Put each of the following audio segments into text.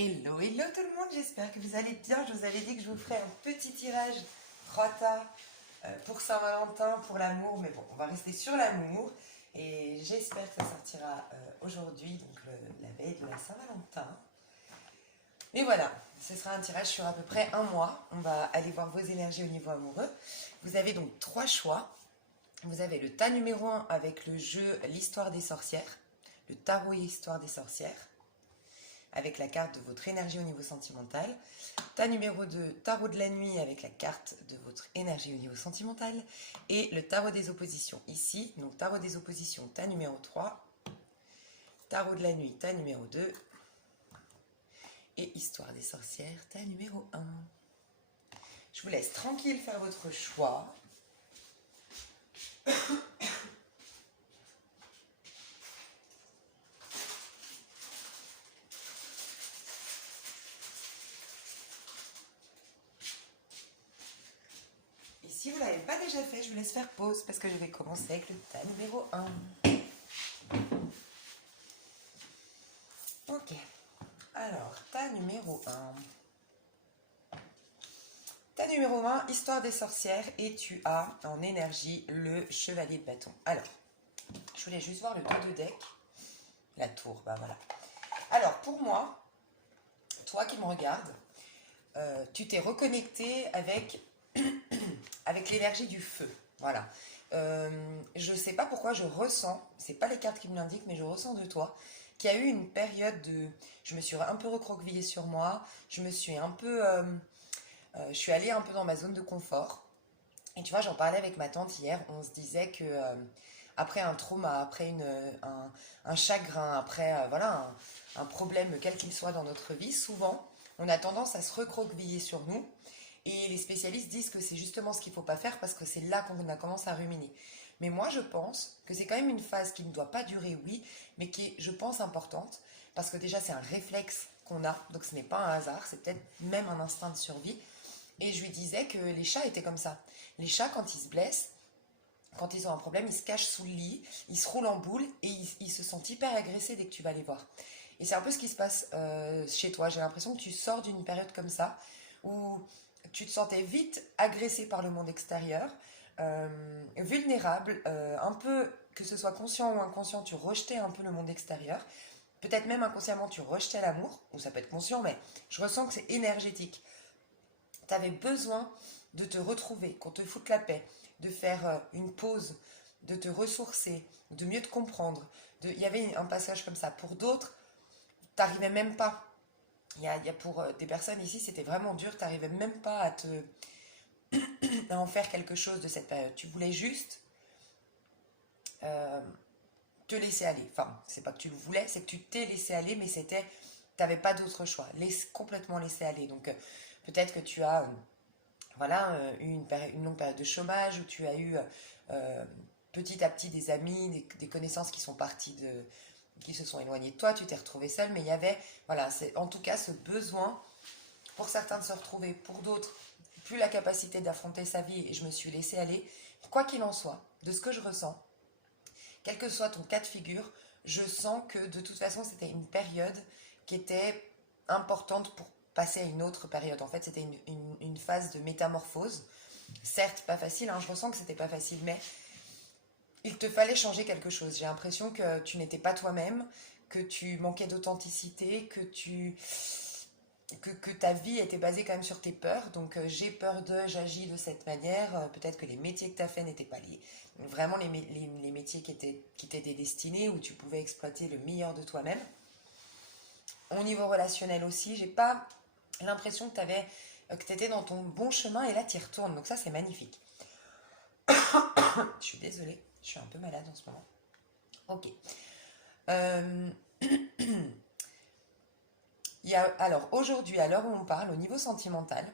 Hello, hello tout le monde, j'espère que vous allez bien. Je vous avais dit que je vous ferais un petit tirage Rota pour Saint-Valentin, pour l'amour. Mais bon, on va rester sur l'amour. Et j'espère que ça sortira aujourd'hui, donc la veille de la Saint-Valentin. Et voilà, ce sera un tirage sur à peu près un mois. On va aller voir vos énergies au niveau amoureux. Vous avez donc 3 choix. Vous avez le tas numéro 1 avec le jeu L'Histoire des sorcières, le tarot et Histoire des sorcières, avec la carte de votre énergie au niveau sentimental. Tas numéro 2, tarot de la nuit avec la carte de votre énergie au niveau sentimental. Et le tarot des oppositions ici, donc tarot des oppositions, tas numéro 3, tarot de la nuit, tas numéro 2, et histoire des sorcières, tas numéro 1. Je vous laisse tranquille faire votre choix. Et si vous ne l'avez pas déjà fait, je vous laisse faire pause parce que je vais commencer avec le tas numéro 1. Ok. Alors, tas numéro 1. Tas numéro 1, histoire des sorcières, et tu as en énergie le chevalier de bâton. Alors, je voulais juste voir le dos de deck. La tour, bah voilà. Alors, pour moi, toi qui me regardes, tu t'es reconnecté avec, avec l'énergie du feu. Voilà. Je ne sais pas pourquoi je ressens, c'est pas les cartes qui me l'indiquent, mais je ressens de toi qu'il y a eu une période de... Je me suis un peu recroquevillée sur moi, je me suis un peu... je suis allée un peu dans ma zone de confort. Et tu vois, j'en parlais avec ma tante hier, on se disait que après un trauma, après un chagrin, après voilà, un problème quel qu'il soit dans notre vie, souvent, on a tendance à se recroqueviller sur nous. Et les spécialistes disent que c'est justement ce qu'il ne faut pas faire parce que c'est là qu'on a commencé à ruminer. Mais moi, je pense que c'est quand même une phase qui ne doit pas durer, oui, mais qui est, je pense, importante parce que déjà, c'est un réflexe qu'on a, donc ce n'est pas un hasard, c'est peut-être même un instinct de survie. Et je lui disais que les chats étaient comme ça. Les chats, quand ils se blessent, quand ils ont un problème, ils se cachent sous le lit, ils se roulent en boule et ils se sentent hyper agressés dès que tu vas les voir. Et c'est un peu ce qui se passe chez toi. J'ai l'impression que tu sors d'une période comme ça où tu te sentais vite agressé par le monde extérieur, vulnérable, un peu, que ce soit conscient ou inconscient, tu rejetais un peu le monde extérieur. Peut-être même inconsciemment, tu rejetais l'amour, ou ça peut être conscient, mais je ressens que c'est énergétique. Tu avais besoin de te retrouver, qu'on te foute la paix, de faire une pause, de te ressourcer, de mieux te comprendre. Il y avait un passage comme ça. Pour d'autres, tu n'arrivais même pas. Pour des personnes ici, c'était vraiment dur, tu n'arrivais même pas à en faire quelque chose de cette période. Tu voulais juste euh, te laisser aller. Enfin, c'est pas que tu le voulais, c'est que tu t'es laissé aller, mais tu n'avais pas d'autre choix. Complètement laissé aller. Donc, peut-être que tu as voilà, eu une longue période de chômage où tu as eu petit à petit des amis, des connaissances qui sont qui se sont éloignées de toi, tu t'es retrouvé seul, mais il y avait, voilà, c'est en tout cas ce besoin pour certains de se retrouver, pour d'autres, plus la capacité d'affronter sa vie, et je me suis laissée aller. Quoi qu'il en soit, de ce que je ressens, quel que soit ton cas de figure, je sens que de toute façon c'était une période qui était importante pour passer à une autre période. En fait, c'était une phase de métamorphose. Certes, pas facile, hein, je ressens que c'était pas facile, mais il te fallait changer quelque chose. J'ai l'impression que tu n'étais pas toi-même, que tu manquais d'authenticité, que ta vie était basée quand même sur tes peurs. Donc j'ai peur de, j'agis de cette manière. Peut-être que les métiers que tu as fait n'étaient pas vraiment les métiers qui t'étaient destinés, où tu pouvais exploiter le meilleur de toi-même. Au niveau relationnel aussi, j'ai pas l'impression que tu étais dans ton bon chemin et là tu y retournes. Donc ça c'est magnifique. Je suis désolée, je suis un peu malade en ce moment. Ok. Euh, alors aujourd'hui, à l'heure où on parle, au niveau sentimental,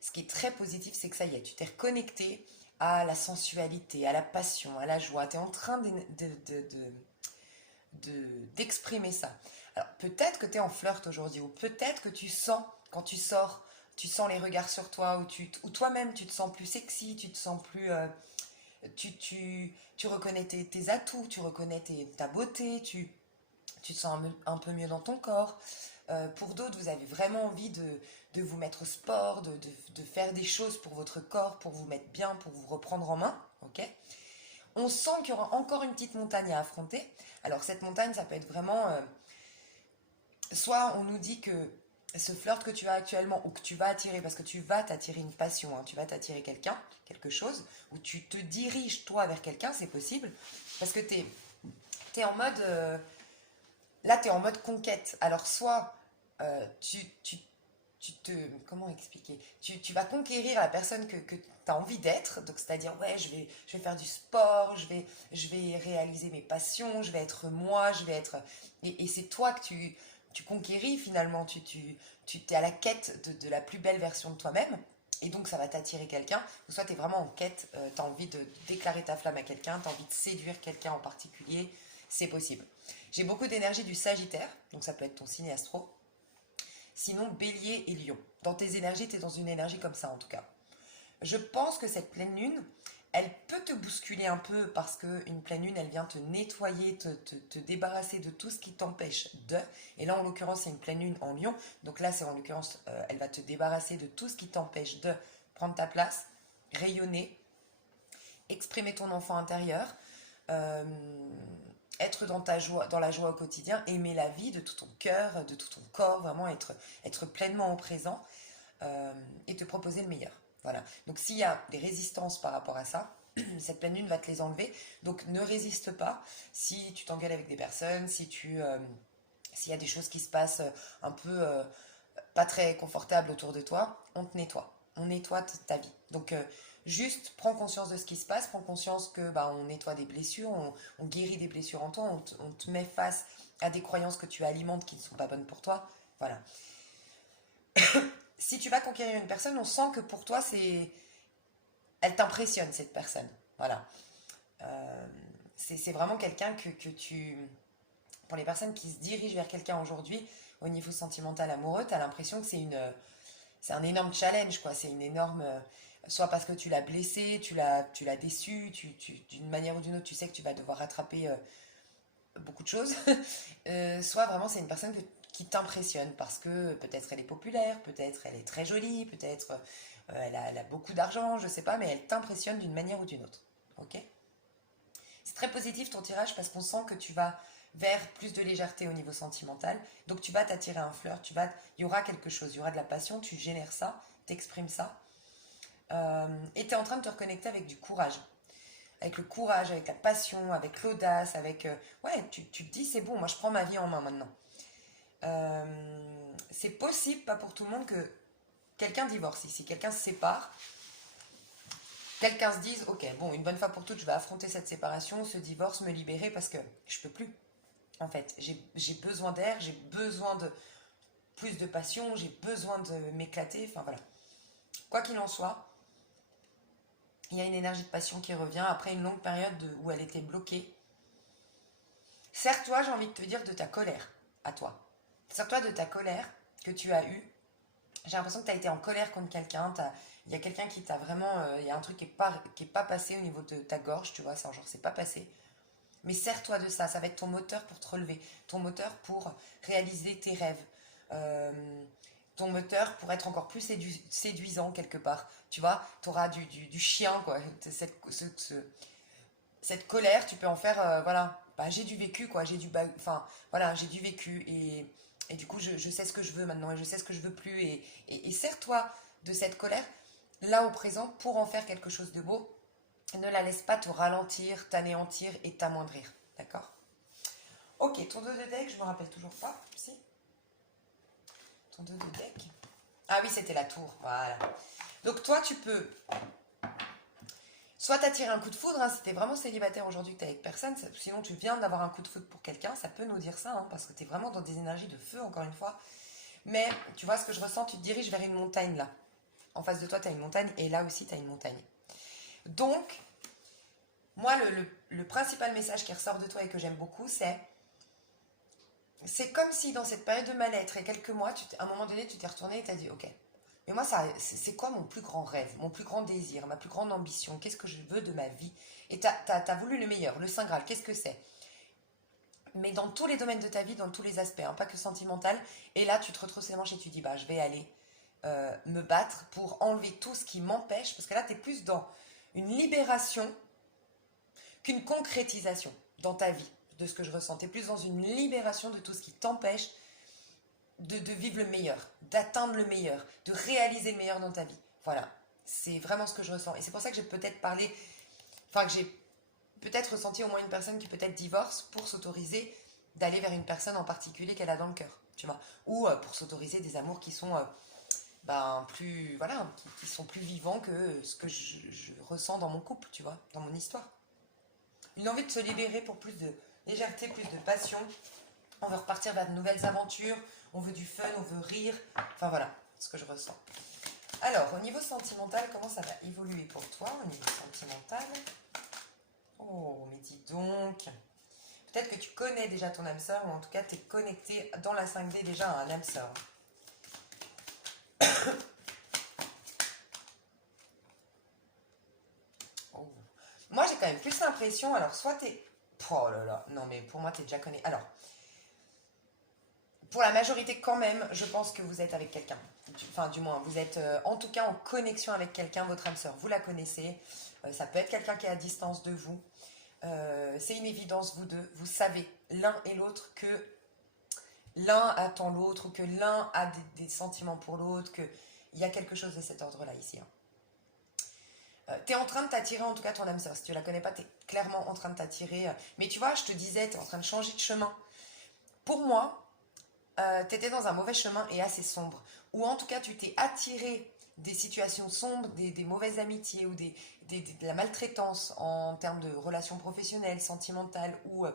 ce qui est très positif, c'est que ça y est, tu t'es reconnecté à la sensualité, à la passion, à la joie. Tu es en train d'exprimer ça. Alors peut-être que tu es en flirt aujourd'hui, ou peut-être que tu sens, quand tu sors, tu sens les regards sur toi, ou toi-même tu te sens plus sexy, tu te sens plus... tu reconnais tes atouts, tu reconnais ta beauté, tu te sens un peu mieux dans ton corps. Pour d'autres, vous avez vraiment envie de vous mettre au sport, de faire des choses pour votre corps, pour vous mettre bien, pour vous reprendre en main. Ok. On sent qu'il y aura encore une petite montagne à affronter. Alors cette montagne, ça peut être vraiment... soit on nous dit que ce flirt que tu as actuellement ou que tu vas attirer, parce que tu vas t'attirer une passion, hein, tu vas t'attirer quelqu'un, quelque chose, ou tu te diriges toi vers quelqu'un, c'est possible, parce que t'es en mode... là, tu es en mode conquête. Alors soit tu te... Comment expliquer? Tu vas conquérir la personne que tu as envie d'être, donc c'est-à-dire, ouais, je vais faire du sport, je vais réaliser mes passions, je vais être moi, je vais être... Et c'est toi que tu conquéris finalement, tu es à la quête de la plus belle version de toi-même, et donc ça va t'attirer quelqu'un, ou soit tu es vraiment en quête, tu as envie de déclarer ta flamme à quelqu'un, tu as envie de séduire quelqu'un en particulier, c'est possible. J'ai beaucoup d'énergie du Sagittaire, donc ça peut être ton signe astro. Sinon, Bélier et Lion. Dans tes énergies, tu es dans une énergie comme ça en tout cas. Je pense que cette pleine lune, elle peut te bousculer un peu parce qu'une pleine lune, elle vient te nettoyer, te débarrasser de tout ce qui t'empêche de. Et là, en l'occurrence, c'est une pleine lune en Lion. Donc là, c'est en l'occurrence, elle va te débarrasser de tout ce qui t'empêche de prendre ta place, rayonner, exprimer ton enfant intérieur, euh, être dans ta joie, dans la joie au quotidien, aimer la vie de tout ton cœur, de tout ton corps, vraiment être pleinement au présent et te proposer le meilleur. Voilà. Donc s'il y a des résistances par rapport à ça, cette pleine lune va te les enlever. Donc ne résiste pas si tu t'engueules avec des personnes, s'il y a des choses qui se passent un peu pas très confortables autour de toi, on te nettoie. On nettoie ta vie. Donc juste prends conscience de ce qui se passe, prends conscience que bah, on nettoie des blessures, on guérit des blessures en toi, on te met face à des croyances que tu alimentes qui ne sont pas bonnes pour toi. Voilà. Si tu vas conquérir une personne, on sent que pour toi, elle t'impressionne, cette personne. Voilà. C'est vraiment quelqu'un que tu... Pour les personnes qui se dirigent vers quelqu'un aujourd'hui, au niveau sentimental amoureux, tu as l'impression que c'est un énorme challenge, quoi. C'est une énorme... soit parce que tu l'as blessé, tu l'as déçu, d'une manière ou d'une autre, tu sais que tu vas devoir rattraper beaucoup de choses. Soit vraiment, c'est une personne qui t'impressionne parce que peut-être elle est populaire, peut-être elle est très jolie, peut-être elle a beaucoup d'argent, je sais pas, mais elle t'impressionne d'une manière ou d'une autre. Ok. C'est très positif ton tirage parce qu'on sent que tu vas vers plus de légèreté au niveau sentimental. Donc tu vas t'attirer un flirt, il y aura quelque chose, il y aura de la passion, tu génères ça, t'exprimes ça. Et tu es en train de te reconnecter avec du courage. Avec le courage, avec la passion, avec l'audace, avec... ouais, tu te dis, c'est bon, moi je prends ma vie en main maintenant. C'est possible, pas pour tout le monde, que quelqu'un divorce ici, quelqu'un se sépare, quelqu'un se dise, ok, bon, une bonne fois pour toutes, je vais affronter cette séparation, ce divorce, me libérer parce que je peux plus. En fait, j'ai besoin d'air, j'ai besoin de plus de passion, j'ai besoin de m'éclater, enfin voilà. Quoi qu'il en soit, il y a une énergie de passion qui revient après une longue période où elle était bloquée. Sers-toi, j'ai envie de te dire, de ta colère à toi. Sers-toi de ta colère que tu as eue. J'ai l'impression que tu as été en colère contre quelqu'un. Il y a quelqu'un qui t'a vraiment... il y a un truc qui est pas passé au niveau de ta gorge, tu vois, ça, genre, c'est pas passé. Mais sers-toi de ça, ça va être ton moteur pour te relever, ton moteur pour réaliser tes rêves, ton moteur pour être encore plus séduisant quelque part. Tu vois, tu auras du chien, quoi. Cette colère, tu peux en faire, voilà, bah, j'ai du vécu, quoi. Enfin, voilà, j'ai du vécu et du coup, je sais ce que je veux maintenant et je sais ce que je veux plus. Et sers-toi de cette colère là au présent pour en faire quelque chose de beau. Ne la laisse pas te ralentir, t'anéantir et t'amoindrir. D'accord? Ok, ton 2 de deck, je me rappelle toujours pas. Si? Ton 2 de deck. Ah oui, c'était la tour. Voilà. Donc toi, tu peux soit t'attirer un coup de foudre, hein, si t'es vraiment célibataire aujourd'hui que t'es avec personne, sinon tu viens d'avoir un coup de foudre pour quelqu'un, ça peut nous dire ça, hein, parce que t'es vraiment dans des énergies de feu, encore une fois. Mais tu vois ce que je ressens, tu te diriges vers une montagne là. En face de toi, t'as une montagne et là aussi, t'as une montagne. Donc, moi, le principal message qui ressort de toi et que j'aime beaucoup, c'est comme si dans cette période de mal-être et quelques mois, à un moment donné, tu t'es retourné et t'as dit, ok, mais moi, c'est quoi mon plus grand rêve, mon plus grand désir, ma plus grande ambition? Qu'est-ce que je veux de ma vie? Et t'as voulu le meilleur, le Saint Graal, qu'est-ce que c'est? mais dans tous les domaines de ta vie, dans tous les aspects, hein, pas que sentimental. Et là, tu te retrousses les manches et tu dis, bah, je vais aller me battre pour enlever tout ce qui m'empêche, parce que là, tu es plus dans une libération qu'une concrétisation dans ta vie, de ce que je ressens. Tu es plus dans une libération de tout ce qui t'empêche de vivre le meilleur, d'atteindre le meilleur, de réaliser le meilleur dans ta vie. Voilà, c'est vraiment ce que je ressens. Et c'est pour ça que j'ai peut-être parlé, enfin que j'ai peut-être ressenti au moins une personne qui peut-être divorce pour s'autoriser d'aller vers une personne en particulier qu'elle a dans le cœur, tu vois. Ou pour s'autoriser des amours qui sont plus, voilà, qui sont plus vivants que ce que je ressens dans mon couple, tu vois, dans mon histoire. Une envie de se libérer pour plus de légèreté, plus de passion. On veut repartir vers de nouvelles aventures, on veut du fun, on veut rire. Enfin voilà, ce que je ressens. Alors, au niveau sentimental, comment ça va évoluer pour toi au niveau sentimental? Oh, mais dis donc. Peut-être que tu connais déjà ton âme sœur, ou en tout cas, tu es connecté dans la 5D déjà à un âme sœur. Oh. Moi, j'ai quand même plus l'impression, alors soit t'es... Oh là là, non mais pour moi, t'es déjà connecté. Alors, pour la majorité quand même, je pense que vous êtes avec quelqu'un. Enfin, du moins, vous êtes en tout cas en connexion avec quelqu'un, votre âme sœur. Vous la connaissez. Ça peut être quelqu'un qui est à distance de vous. C'est une évidence, vous deux. Vous savez l'un et l'autre que l'un attend l'autre ou que l'un a des sentiments pour l'autre, qu'il y a quelque chose de cet ordre-là ici. Tu es en train de t'attirer en tout cas ton âme sœur. Si tu la connais pas, tu es clairement en train de t'attirer. Mais tu vois, je te disais, tu es en train de changer de chemin. Pour moi, tu étais dans un mauvais chemin et assez sombre. Ou en tout cas, tu t'es attiré des situations sombres, des mauvaises amitiés ou de la maltraitance en termes de relations professionnelles, sentimentales ou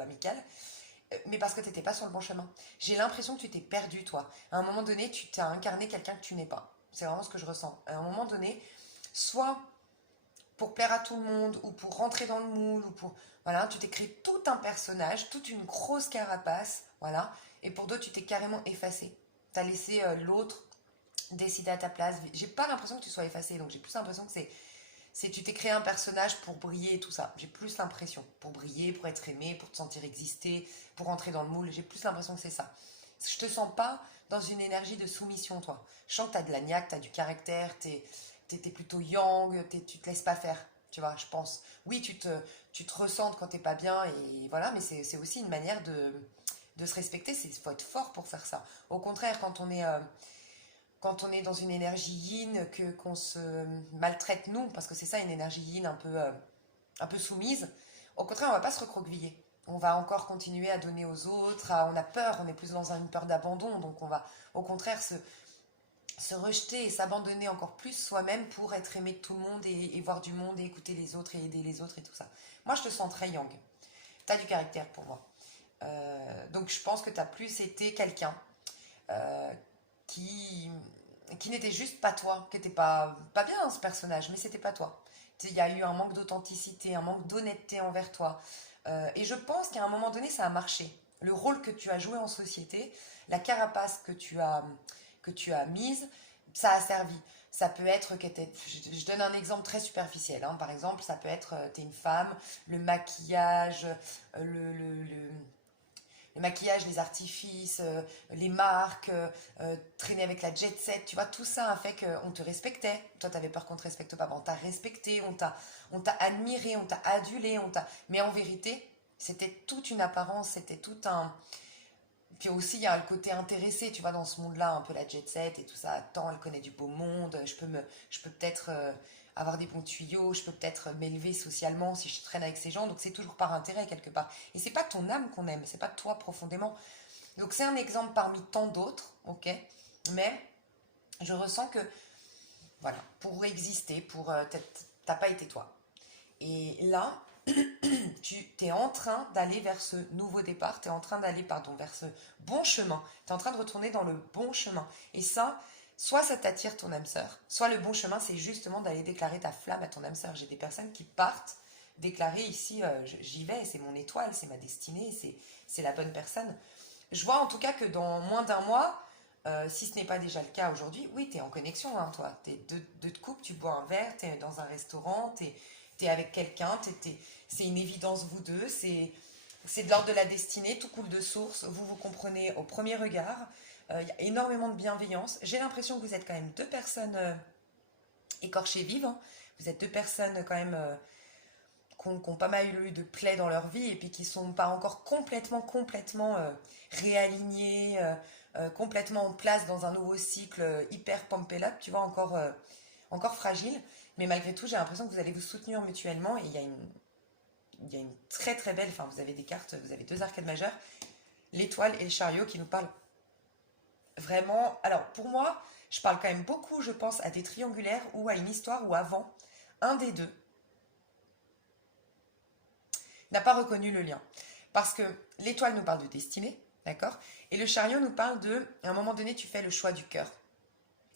amicales, mais parce que tu n'étais pas sur le bon chemin. J'ai l'impression que tu t'es perdu, toi. À un moment donné, tu t'as incarné quelqu'un que tu n'es pas. C'est vraiment ce que je ressens. À un moment donné, soit pour plaire à tout le monde, ou pour rentrer dans le moule, ou pour... Voilà, tu t'es créé tout un personnage, toute une grosse carapace, voilà, et pour d'autres, tu t'es carrément effacé. T'as laissé l'autre décider à ta place. J'ai pas l'impression que tu sois effacé, donc j'ai plus l'impression que c'est tu t'es créé un personnage pour briller et tout ça. J'ai plus l'impression, pour briller, pour être aimé, pour te sentir exister, pour rentrer dans le moule, j'ai plus l'impression que c'est ça. Je te sens pas dans une énergie de soumission, toi. Je sens que t'as de la niaque, t'as du caractère, t'es plutôt yang, tu te laisses pas faire, tu vois, je pense. Oui, tu te ressentes quand t'es pas bien, et voilà, mais c'est aussi une manière de se respecter, il faut être fort pour faire ça. Au contraire, quand on est dans une énergie yin, qu'on se maltraite nous, parce que c'est ça une énergie yin un peu soumise, au contraire, on va pas se recroqueviller. On va encore continuer à donner aux autres, on a peur, on est plus dans une peur d'abandon, donc on va au contraire se rejeter et s'abandonner encore plus soi-même pour être aimé de tout le monde et voir du monde et écouter les autres et aider les autres et tout ça. Moi, je te sens très yang. Tu as du caractère pour moi. Donc, je pense que tu as plus été quelqu'un euh, qui, qui n'était juste pas toi, qui n'était pas bien ce personnage, mais c'était pas toi. Il y a eu un manque d'authenticité, un manque d'honnêteté envers toi. Et je pense qu'à un moment donné, ça a marché. Le rôle que tu as joué en société, la carapace que tu as mise, ça a servi. Ça peut être que je donne un exemple très superficiel. Hein. Par exemple, ça peut être, tu es une femme, le maquillage, le maquillage, les artifices, les marques, traîner avec la jet set, tu vois, tout ça a fait qu'on te respectait. Toi, t'avais peur qu'on te respecte pas, on t'a respecté, on t'a admiré, on t'a adulé, mais en vérité, c'était toute une apparence, c'était tout un... Puis aussi, il y a le côté intéressé, tu vois, dans ce monde-là, un peu la jet set et tout ça. Attends, elle connaît du beau monde, je peux peut-être avoir des bons tuyaux, je peux peut-être m'élever socialement si je traîne avec ces gens. Donc c'est toujours par intérêt quelque part. Et c'est pas ton âme qu'on aime, c'est pas toi profondément. Donc c'est un exemple parmi tant d'autres, ok. Mais je ressens que, voilà, pour exister, t'as pas été toi. Et là, tu es en train d'aller vers ce nouveau départ, tu es en train d'aller, pardon, vers ce bon chemin, tu es en train de retourner dans le bon chemin. Et ça, soit ça t'attire ton âme sœur, soit le bon chemin, c'est justement d'aller déclarer ta flamme à ton âme sœur. J'ai des personnes qui partent déclarer ici, j'y vais, c'est mon étoile, c'est ma destinée, c'est la bonne personne. Je vois en tout cas que dans moins d'un mois, si ce n'est pas déjà le cas aujourd'hui, oui, tu es en connexion, hein, toi. Tu es deux de couple, tu bois un verre, tu es dans un restaurant, tu es avec quelqu'un, c'est une évidence vous deux, C'est de l'ordre de la destinée, tout coule de source, vous vous comprenez au premier regard. Il y a énormément de bienveillance. J'ai l'impression que vous êtes quand même deux personnes écorchées vives, hein. Vous êtes deux personnes quand même qui ont pas mal eu de plaies dans leur vie et puis qui sont pas encore complètement réalignées, complètement en place dans un nouveau cycle hyper pumped up, tu vois, encore fragile. Mais malgré tout, j'ai l'impression que vous allez vous soutenir mutuellement et il y a une très très belle, enfin vous avez des cartes, vous avez deux arcades majeures, l'étoile et le chariot qui nous parlent vraiment. Alors pour moi, je parle quand même beaucoup, je pense, à des triangulaires ou à une histoire où avant, un des deux n'a pas reconnu le lien. Parce que l'étoile nous parle de destinée, d'accord? Et le chariot nous parle de, à un moment donné, tu fais le choix du cœur.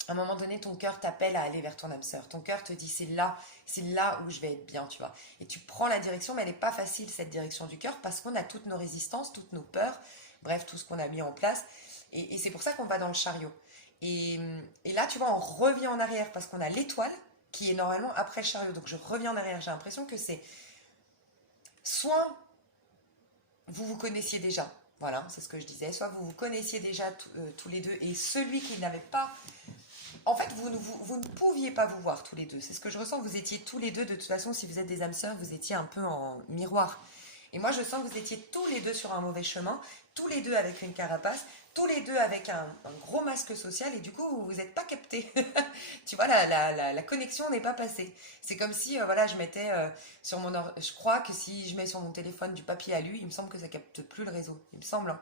À un moment donné, ton cœur t'appelle à aller vers ton âme sœur. Ton cœur te dit, c'est là où je vais être bien, tu vois. Et tu prends la direction, mais elle n'est pas facile, cette direction du cœur, parce qu'on a toutes nos résistances, toutes nos peurs, bref, tout ce qu'on a mis en place. Et c'est pour ça qu'on va dans le chariot. Et là, tu vois, on revient en arrière, parce qu'on a l'étoile, qui est normalement après le chariot. Donc je reviens en arrière. J'ai l'impression que c'est soit vous vous connaissiez déjà, voilà, c'est ce que je disais, soit vous vous connaissiez déjà tous les deux, et celui qui n'avait pas... En fait, vous ne pouviez pas vous voir tous les deux. C'est ce que je ressens. Vous étiez tous les deux, de toute façon, si vous êtes des âmes sœurs, vous étiez un peu en miroir. Et moi, je sens que vous étiez tous les deux sur un mauvais chemin, tous les deux avec une carapace, tous les deux avec un gros masque social, et du coup, vous n'êtes pas captés. Tu vois, la connexion n'est pas passée. C'est comme si, voilà, je mettais sur mon... Je crois que si je mets sur mon téléphone du papier alu, il me semble que ça capte plus le réseau. Il me semble, hein.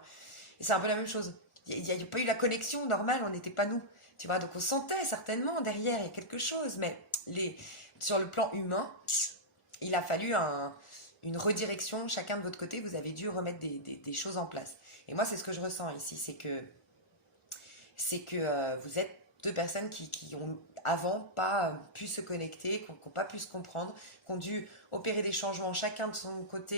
Et c'est un peu la même chose. Il n'y a pas eu la connexion normale, on n'était pas nous. Tu vois, donc on sentait certainement derrière, il y a quelque chose, mais sur le plan humain, il a fallu une redirection. Chacun de votre côté, vous avez dû remettre des choses en place. Et moi, c'est ce que je ressens ici, c'est que vous êtes deux personnes qui ont avant pas pu se connecter, qui n'ont pas pu se comprendre, qui ont dû opérer des changements chacun de son côté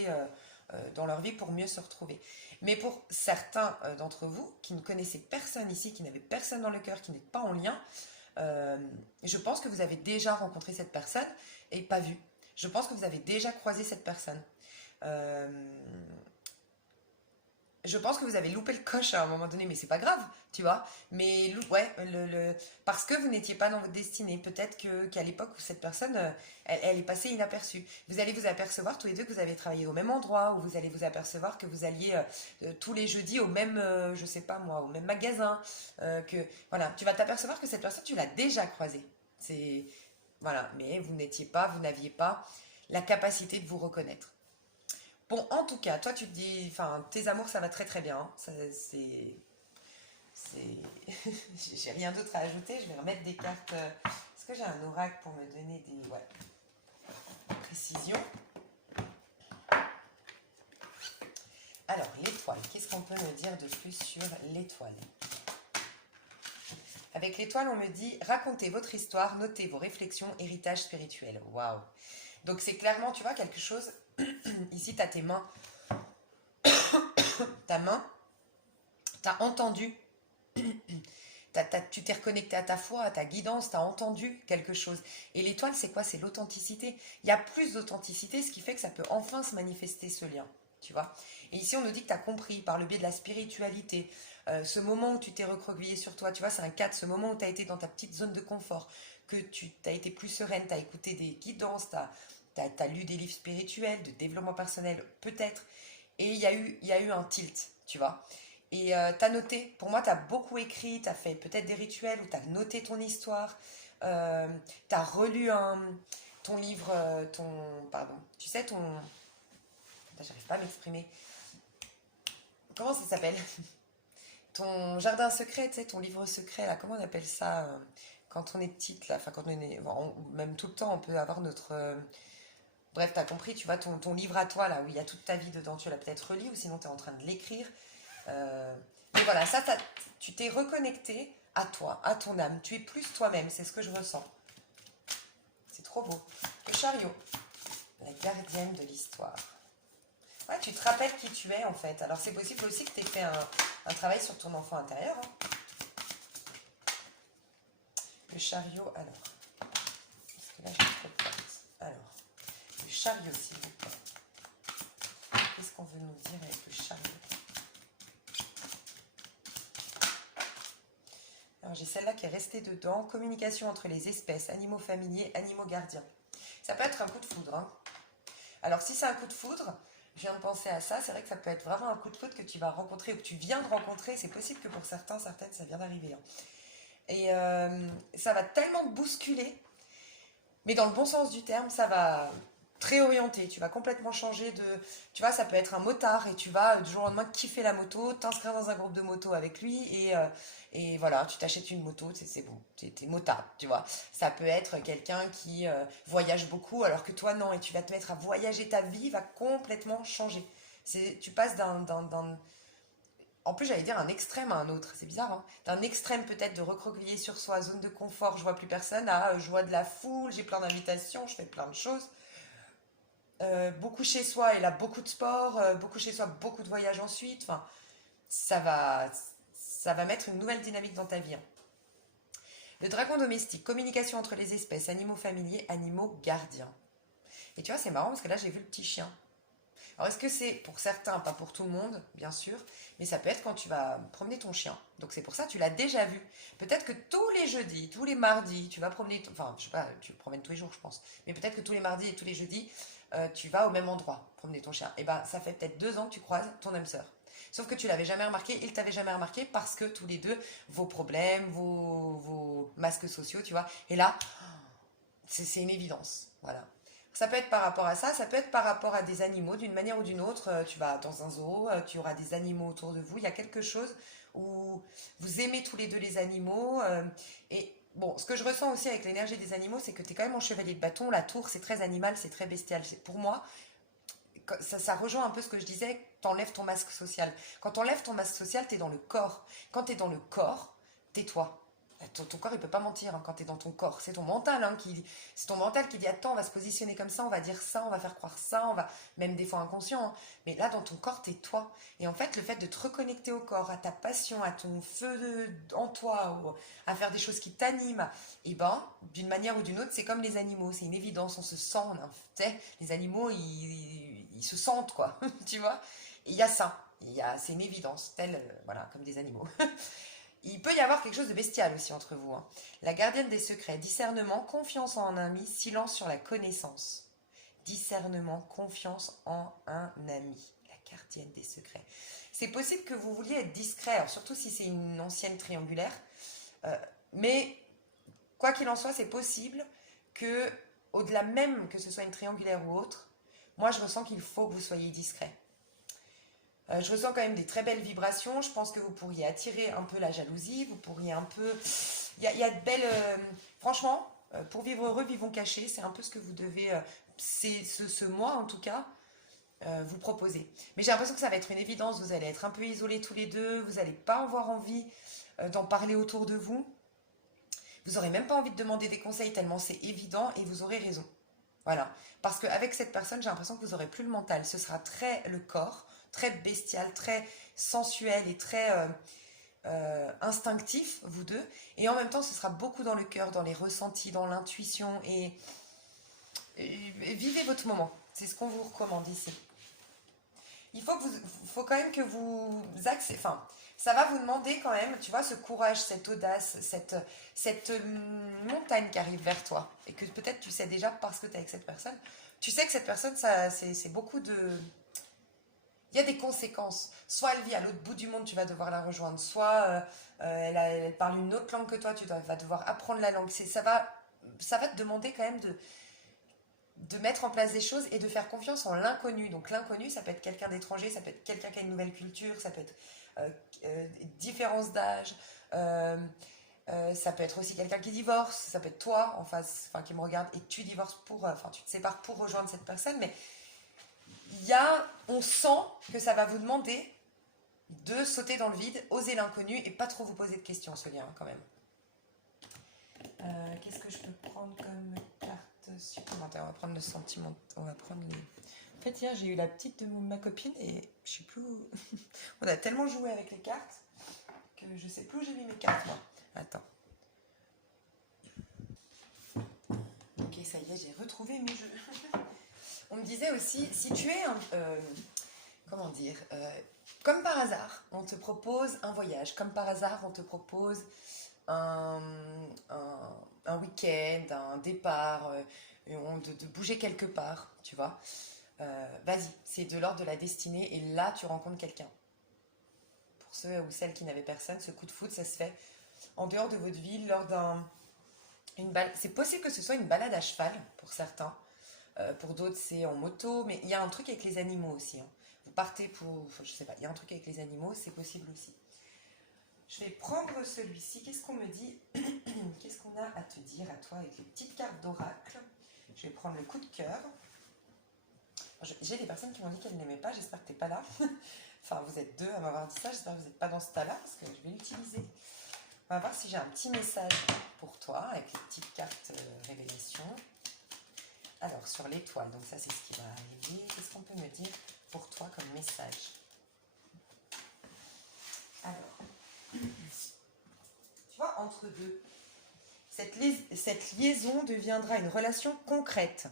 dans leur vie pour mieux se retrouver. Mais pour certains d'entre vous qui ne connaissaient personne ici, qui n'avaient personne dans le cœur, qui n'êtes pas en lien, je pense que vous avez déjà rencontré cette personne et pas vu. Je pense que vous avez déjà croisé cette personne. Euh, je pense que vous avez loupé le coche à un moment donné, mais c'est pas grave, tu vois. Mais ouais, parce que vous n'étiez pas dans votre destinée. Peut-être qu'à l'époque où cette personne, elle est passée inaperçue. Vous allez vous apercevoir tous les deux que vous avez travaillé au même endroit, ou vous allez vous apercevoir que vous alliez tous les jeudis au même, je sais pas moi, au même magasin. Que voilà, tu vas t'apercevoir que cette personne, tu l'as déjà croisée. C'est voilà, mais vous n'aviez pas la capacité de vous reconnaître. Bon, en tout cas, toi tu te dis, enfin, tes amours ça va très très bien, hein. J'ai rien d'autre à ajouter, je vais remettre des cartes. Est-ce que j'ai un oracle pour me donner des précisions? Alors, l'étoile, qu'est-ce qu'on peut me dire de plus sur l'étoile? Avec l'étoile, on me dit, racontez votre histoire, notez vos réflexions, héritage spirituel. Waouh! Donc c'est clairement, tu vois, quelque chose, ici tu as tes mains, ta main, tu as entendu, tu t'es reconnecté à ta foi, à ta guidance, tu as entendu quelque chose. Et l'étoile, c'est quoi? C'est l'authenticité. Il y a plus d'authenticité, ce qui fait que ça peut enfin se manifester ce lien, tu vois. Et ici, on nous dit que tu as compris par le biais de la spiritualité, ce moment où tu t'es recroquevillé sur toi, tu vois, c'est un cadre, ce moment où tu as été dans ta petite zone de confort, que tu as été plus sereine, tu as écouté des guidances, tu as lu des livres spirituels, de développement personnel, peut-être. Et il y a eu un tilt, tu vois. Et tu as noté, pour moi, tu as beaucoup écrit, tu as fait peut-être des rituels, ou tu as noté ton histoire, tu as relu ton livre, pardon, tu sais, j'arrive pas à m'exprimer. Comment ça s'appelle? Ton jardin secret, tu sais, ton livre secret, là, comment on appelle ça quand on est petite, là, enfin, quand on est, bon, même tout le temps, on peut avoir notre... bref, t'as compris, tu vois, ton livre à toi, là, où il y a toute ta vie dedans, tu l'as peut-être relu, ou sinon tu es en train de l'écrire. Mais voilà, ça, tu t'es reconnecté à toi, à ton âme. Tu es plus toi-même, c'est ce que je ressens. C'est trop beau. Le chariot, la gardienne de l'histoire. Ouais, tu te rappelles qui tu es en fait. Alors c'est possible aussi que tu aies fait un travail sur ton enfant intérieur, hein. Le chariot, alors. Parce que là, j'ai trop de cartes. Alors, le chariot, s'il vous plaît. qu'est-ce qu'on veut nous dire avec le chariot? Alors j'ai celle-là qui est restée dedans. Communication entre les espèces, animaux familiers, animaux gardiens. Ça peut être un coup de foudre. Hein. Alors si c'est un coup de foudre, je viens de penser à ça, c'est vrai que ça peut être vraiment un coup de foudre que tu vas rencontrer ou que tu viens de rencontrer. C'est possible que pour certains, certaines, ça vient d'arriver. Hein. Et ça va tellement te bousculer, mais dans le bon sens du terme, ça va très orienter. Tu vas complètement changer de... Tu vois, ça peut être un motard et tu vas du jour au lendemain kiffer la moto, t'inscrire dans un groupe de moto avec lui et voilà, tu t'achètes une moto, c'est bon, t'es motard, tu vois. Ça peut être quelqu'un qui voyage beaucoup alors que toi non et tu vas te mettre à voyager, ta vie va complètement changer. Tu passes en plus, j'allais dire un extrême à un autre, c'est bizarre, hein. D'un extrême peut-être de recroqueviller sur soi, zone de confort, je vois plus personne, à je vois de la foule, j'ai plein d'invitations, je fais plein de choses. Beaucoup chez soi et là beaucoup de sport, beaucoup chez soi, beaucoup de voyages ensuite. Enfin, ça va, ça va mettre une nouvelle dynamique dans ta vie. Hein. Le dragon domestique, communication entre les espèces, animaux familiers, animaux gardiens. Et tu vois, c'est marrant parce que là j'ai vu le petit chien. Alors, est-ce que c'est pour certains, pas pour tout le monde, bien sûr, mais ça peut être quand tu vas promener ton chien. Donc, c'est pour ça que tu l'as déjà vu. Peut-être que tous les jeudis, tous les mardis, tu vas promener, enfin, je sais pas, tu le promènes tous les jours, je pense, mais peut-être que tous les mardis et tous les jeudis, tu vas au même endroit promener ton chien. Et ben, ça fait peut-être 2 ans que tu croises ton âme sœur. Sauf que tu l'avais jamais remarqué, il t'avait jamais remarqué parce que tous les deux, vos problèmes, vos masques sociaux, tu vois. Et là, c'est une évidence. Voilà. Ça peut être par rapport à ça peut être par rapport à des animaux, d'une manière ou d'une autre. Tu vas dans un zoo, tu auras des animaux autour de vous. Il y a quelque chose où vous aimez tous les deux les animaux. Et bon, ce que je ressens aussi avec l'énergie des animaux, c'est que tu es quand même en chevalier de bâton. La tour, c'est très animal, c'est très bestial. Pour moi, ça rejoint un peu ce que je disais, t'enlèves ton masque social. Quand t'enlèves ton masque social, t'es dans le corps. Quand t'es dans le corps, tais-toi. Ton corps, il peut pas mentir hein, quand tu es dans ton corps. C'est ton mental c'est ton mental qui dit attends, on va se positionner comme ça, on va dire ça, on va faire croire ça, on va même des fois inconscient. Hein. Mais là, dans ton corps, t'es toi. Et en fait, le fait de te reconnecter au corps, à ta passion, à ton en toi, à faire des choses qui t'animent, et ben, d'une manière ou d'une autre, c'est comme les animaux. C'est une évidence, on se sent. Les animaux, ils se sentent quoi, tu vois. Et il y a ça. C'est une évidence, voilà, comme des animaux. Il peut y avoir quelque chose de bestial aussi entre vous. Hein. La gardienne des secrets, discernement, confiance en un ami, silence sur la connaissance. Discernement, confiance en un ami. La gardienne des secrets. C'est possible que vous vouliez être discret, alors surtout si c'est une ancienne triangulaire. Mais quoi qu'il en soit, c'est possible que, au-delà même que ce soit une triangulaire ou autre, moi je ressens qu'il faut que vous soyez discret. Je ressens quand même des très belles vibrations. Je pense que vous pourriez attirer un peu la jalousie. Vous pourriez un peu... Il y a de belles... Franchement, pour vivre heureux, vivons cachés. C'est un peu ce que vous devez... c'est ce mois, en tout cas, vous proposer. Mais j'ai l'impression que ça va être une évidence. Vous allez être un peu isolés tous les deux. Vous n'allez pas avoir envie d'en parler autour de vous. Vous n'aurez même pas envie de demander des conseils tellement c'est évident et vous aurez raison. Voilà. Parce qu'avec cette personne, j'ai l'impression que vous n'aurez plus le mental. Ce sera très le corps, très bestial, très sensuel et très instinctif, vous deux. Et en même temps, ce sera beaucoup dans le cœur, dans les ressentis, dans l'intuition. Et vivez votre moment. C'est ce qu'on vous recommande ici. Faut quand même que vous acceptez. Enfin, ça va vous demander quand même, tu vois, ce courage, cette audace, cette montagne qui arrive vers toi. Et que peut-être tu sais déjà parce que tu es avec cette personne. Tu sais que cette personne, c'est beaucoup de... Il y a des conséquences. Soit elle vit à l'autre bout du monde, tu vas devoir la rejoindre. Soit elle parle une autre langue que toi, vas devoir apprendre la langue. Ça va te demander quand même de mettre en place des choses et de faire confiance en l'inconnu. Donc l'inconnu, ça peut être quelqu'un d'étranger, ça peut être quelqu'un qui a une nouvelle culture, ça peut être différence d'âge, ça peut être aussi quelqu'un qui divorce, ça peut être toi en face, enfin qui me regarde et tu divorces tu te sépares pour rejoindre cette personne, mais on sent que ça va vous demander de sauter dans le vide, oser l'inconnu et pas trop vous poser de questions, ce lien quand même. Qu'est-ce que je peux prendre comme carte supplémentaire? On va prendre le sentiment. On va prendre les... En fait, hier, j'ai eu la petite de ma copine et je sais plus où... On a tellement joué avec les cartes que je sais plus où j'ai mis mes cartes, moi. Attends. Ok, ça y est, j'ai retrouvé mes jeux. On me disait aussi, si tu es comment dire, comme par hasard, on te propose un voyage, comme par hasard, on te propose un, un week-end, un départ, de bouger quelque part, tu vois. Vas-y, c'est de l'ordre de la destinée et là, tu rencontres quelqu'un. Pour ceux ou celles qui n'avaient personne, ce coup de foudre, ça se fait en dehors de votre ville, lors c'est possible que ce soit une balade à cheval pour certains. Pour d'autres, c'est en moto, mais il y a un truc avec les animaux aussi, hein. Vous partez pour, je sais pas, il y a un truc avec les animaux, c'est possible aussi. Je vais prendre celui-ci. Qu'est-ce qu'on me dit? Qu'est-ce qu'on a à te dire à toi avec les petites cartes d'oracle? Je vais prendre le coup de cœur. J'ai des personnes qui m'ont dit qu'elles n'aimaient pas, j'espère que tu n'es pas là. Enfin, vous êtes deux à m'avoir dit ça, j'espère que vous n'êtes pas dans ce tas-là, parce que je vais l'utiliser. On va voir si j'ai un petit message pour toi, avec les petites cartes révélation. Alors, sur l'étoile, donc ça c'est ce qui va arriver. Qu'est-ce qu'on peut me dire pour toi comme message? Alors, tu vois, entre deux, cette liaison deviendra une relation concrète.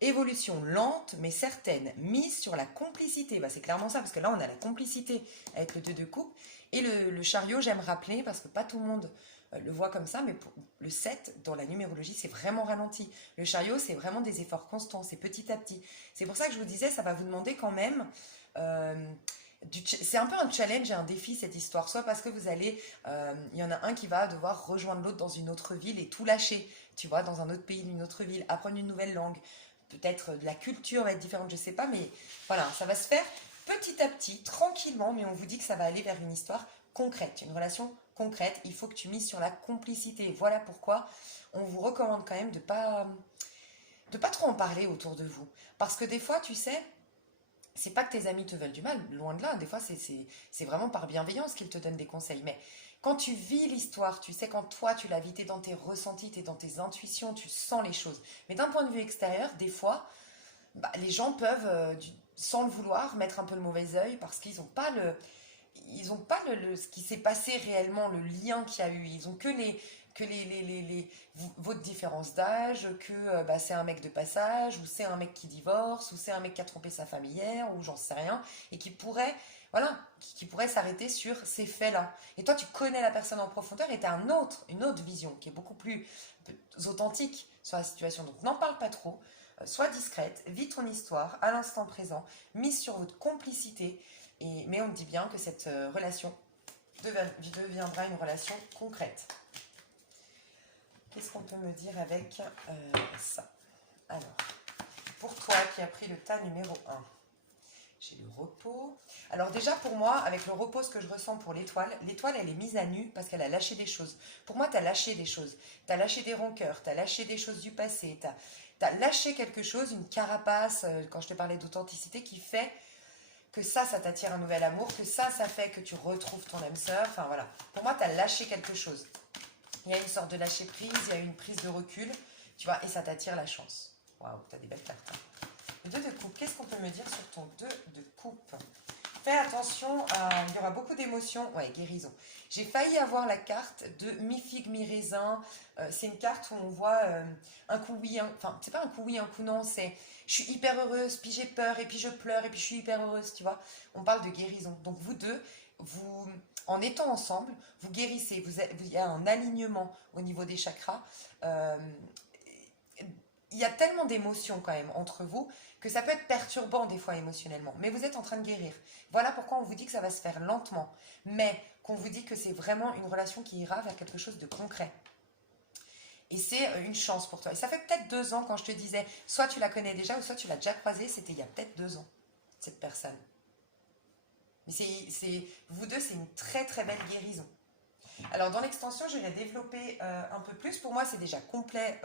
Évolution lente mais certaine, mise sur la complicité. Bah, c'est clairement ça, parce que là on a la complicité avec le 2 de coupe. Et le chariot, j'aime rappeler, parce que pas tout le monde le voit comme ça, mais pour le 7 dans la numérologie, c'est vraiment ralenti. Le chariot, c'est vraiment des efforts constants, c'est petit à petit. C'est pour ça que je vous disais, ça va vous demander quand même... c'est un peu un challenge et un défi cette histoire, soit parce que vous allez, il y en a un qui va devoir rejoindre l'autre dans une autre ville et tout lâcher, tu vois, dans un autre pays, une autre ville, apprendre une nouvelle langue, peut-être la culture va être différente, je sais pas, mais voilà, ça va se faire petit à petit, tranquillement, mais on vous dit que ça va aller vers une histoire concrète, une relation concrète. Il faut que tu mises sur la complicité. Voilà pourquoi on vous recommande quand même de pas trop en parler autour de vous, parce que des fois, tu sais, c'est pas que tes amis te veulent du mal, loin de là. Des fois, c'est vraiment par bienveillance qu'ils te donnent des conseils. Mais quand tu vis l'histoire, tu sais, quand toi, tu l'as vie, t'es dans tes ressentis, t'es dans tes intuitions, tu sens les choses. Mais d'un point de vue extérieur, des fois, bah, les gens peuvent, sans le vouloir, mettre un peu le mauvais œil parce qu'ils n'ont pas ce qui s'est passé réellement, le lien qu'il y a eu. Ils ont que votre différence d'âge, que bah, c'est un mec de passage, ou c'est un mec qui divorce, ou c'est un mec qui a trompé sa femme hier, ou j'en sais rien, et qui pourrait, voilà, qui pourrait s'arrêter sur ces faits-là. Et toi, tu connais la personne en profondeur et tu as une autre vision qui est beaucoup plus authentique sur la situation. Donc n'en parle pas trop, sois discrète, vis ton histoire à l'instant présent, mise sur votre complicité, mais on me dit bien que cette relation deviendra une relation concrète. Qu'est-ce qu'on peut me dire avec ça? Alors, pour toi qui as pris le tas numéro 1, j'ai le repos. Alors déjà pour moi, avec le repos, ce que je ressens pour l'étoile, l'étoile elle est mise à nu parce qu'elle a lâché des choses. Pour moi, tu as lâché des choses. Tu as lâché des rancœurs, tu as lâché des choses du passé, tu as lâché quelque chose, une carapace, quand je te parlais d'authenticité, qui fait que ça t'attire un nouvel amour, que ça fait que tu retrouves ton âme sœur. Enfin voilà, pour moi, tu as lâché quelque chose. Il y a une sorte de lâcher prise, il y a une prise de recul, tu vois, et ça t'attire la chance. Waouh, t'as des belles cartes. Hein. Le 2 de coupe, qu'est-ce qu'on peut me dire sur ton 2 de coupe? Fais attention, il y aura beaucoup d'émotions. Ouais, guérison. J'ai failli avoir la carte de mi-figue, mi-raisin. C'est une carte où on voit un coup oui, enfin, c'est pas un coup oui, un coup non, c'est je suis hyper heureuse, puis j'ai peur, et puis je pleure, et puis je suis hyper heureuse, tu vois. On parle de guérison. Donc vous deux, en étant ensemble, vous guérissez, il y a un alignement au niveau des chakras. Il y a tellement d'émotions quand même entre vous que ça peut être perturbant des fois émotionnellement. Mais vous êtes en train de guérir. Voilà pourquoi on vous dit que ça va se faire lentement. Mais qu'on vous dit que c'est vraiment une relation qui ira vers quelque chose de concret. Et c'est une chance pour toi. Et ça fait peut-être 2 ans quand je te disais, soit tu la connais déjà ou soit tu l'as déjà croisée, c'était il y a peut-être 2 ans, cette personne. Mais vous deux, c'est une très très belle guérison. Alors dans l'extension, je vais développer un peu plus. Pour moi, c'est déjà complet.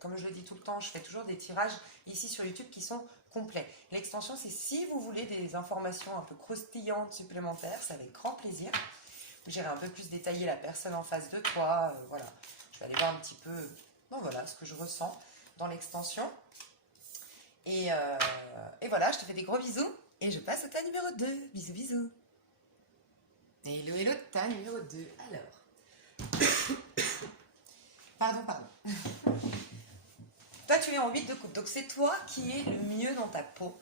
Comme je le dis tout le temps, je fais toujours des tirages ici sur YouTube qui sont complets. L'extension, c'est si vous voulez des informations un peu croustillantes supplémentaires, c'est avec grand plaisir. J'irai un peu plus détailler la personne en face de toi. Voilà, je vais aller voir un petit peu voilà, ce que je ressens dans l'extension. Et voilà, je te fais des gros bisous. Et je passe au tas numéro 2. Bisous, bisous. Hello, hello, tas numéro 2. Alors. Pardon. Toi, tu es en 8 de coupe. Donc, c'est toi qui es le mieux dans ta peau.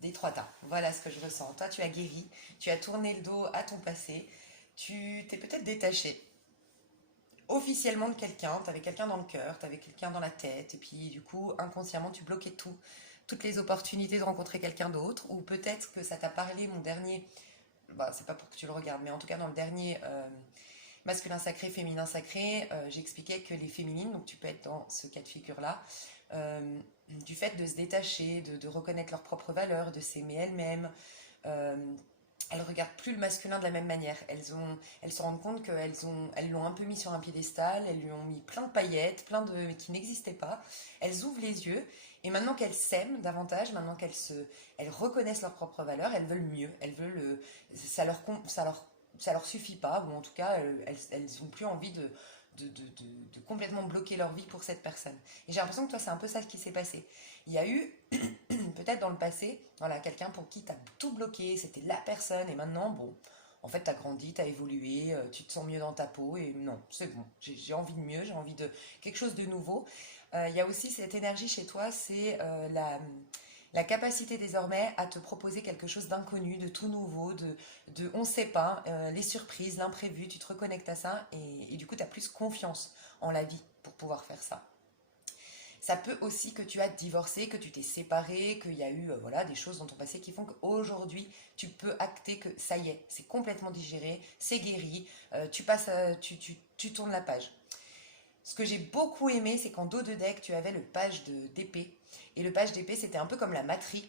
des trois tas. Voilà ce que je ressens. Toi, tu as guéri, tu as tourné le dos à ton passé, tu t'es peut-être détaché officiellement de quelqu'un, tu avais quelqu'un dans le cœur, tu avais quelqu'un dans la tête, et puis du coup, inconsciemment, tu bloquais tout, toutes les opportunités de rencontrer quelqu'un d'autre, ou peut-être que ça t'a parlé, mon dernier, bah, c'est pas pour que tu le regardes, mais en tout cas dans le dernier masculin sacré, féminin sacré, j'expliquais que les féminines, donc tu peux être dans ce cas de figure-là, du fait de se détacher, de reconnaître leurs propres valeurs, de s'aimer elles-mêmes, euh, elles regardent plus le masculin de la même manière. Elles se rendent compte elles l'ont un peu mis sur un piédestal, elles lui ont mis plein de paillettes, plein de qui n'existaient pas. Elles ouvrent les yeux et maintenant qu'elles s'aiment davantage, maintenant elles reconnaissent leurs propres valeurs, elles veulent mieux, elles veulent, ça leur suffit pas, ou en tout cas elles ont plus envie de complètement bloquer leur vie pour cette personne. Et j'ai l'impression que toi c'est un peu ça qui s'est passé. Il y a eu peut-être dans le passé, voilà, quelqu'un pour qui tu as tout bloqué, c'était la personne, et maintenant, bon, en fait, tu as grandi, tu as évolué, tu te sens mieux dans ta peau, et non, c'est bon, j'ai envie de mieux, j'ai envie de quelque chose de nouveau. Il y a aussi cette énergie chez toi, c'est la capacité désormais à te proposer quelque chose d'inconnu, de tout nouveau, de on ne sait pas, les surprises, l'imprévu, tu te reconnectes à ça, et du coup, tu as plus confiance en la vie pour pouvoir faire ça. Ça peut aussi que tu as divorcé, que tu t'es séparé, qu'il y a eu voilà, des choses dans ton passé qui font qu'aujourd'hui, tu peux acter que ça y est, c'est complètement digéré, c'est guéri, tu passes, tu tournes la page. Ce que j'ai beaucoup aimé, c'est qu'en dos de deck, tu avais le page d'épée. Et le page d'épée, c'était un peu comme la Matrix,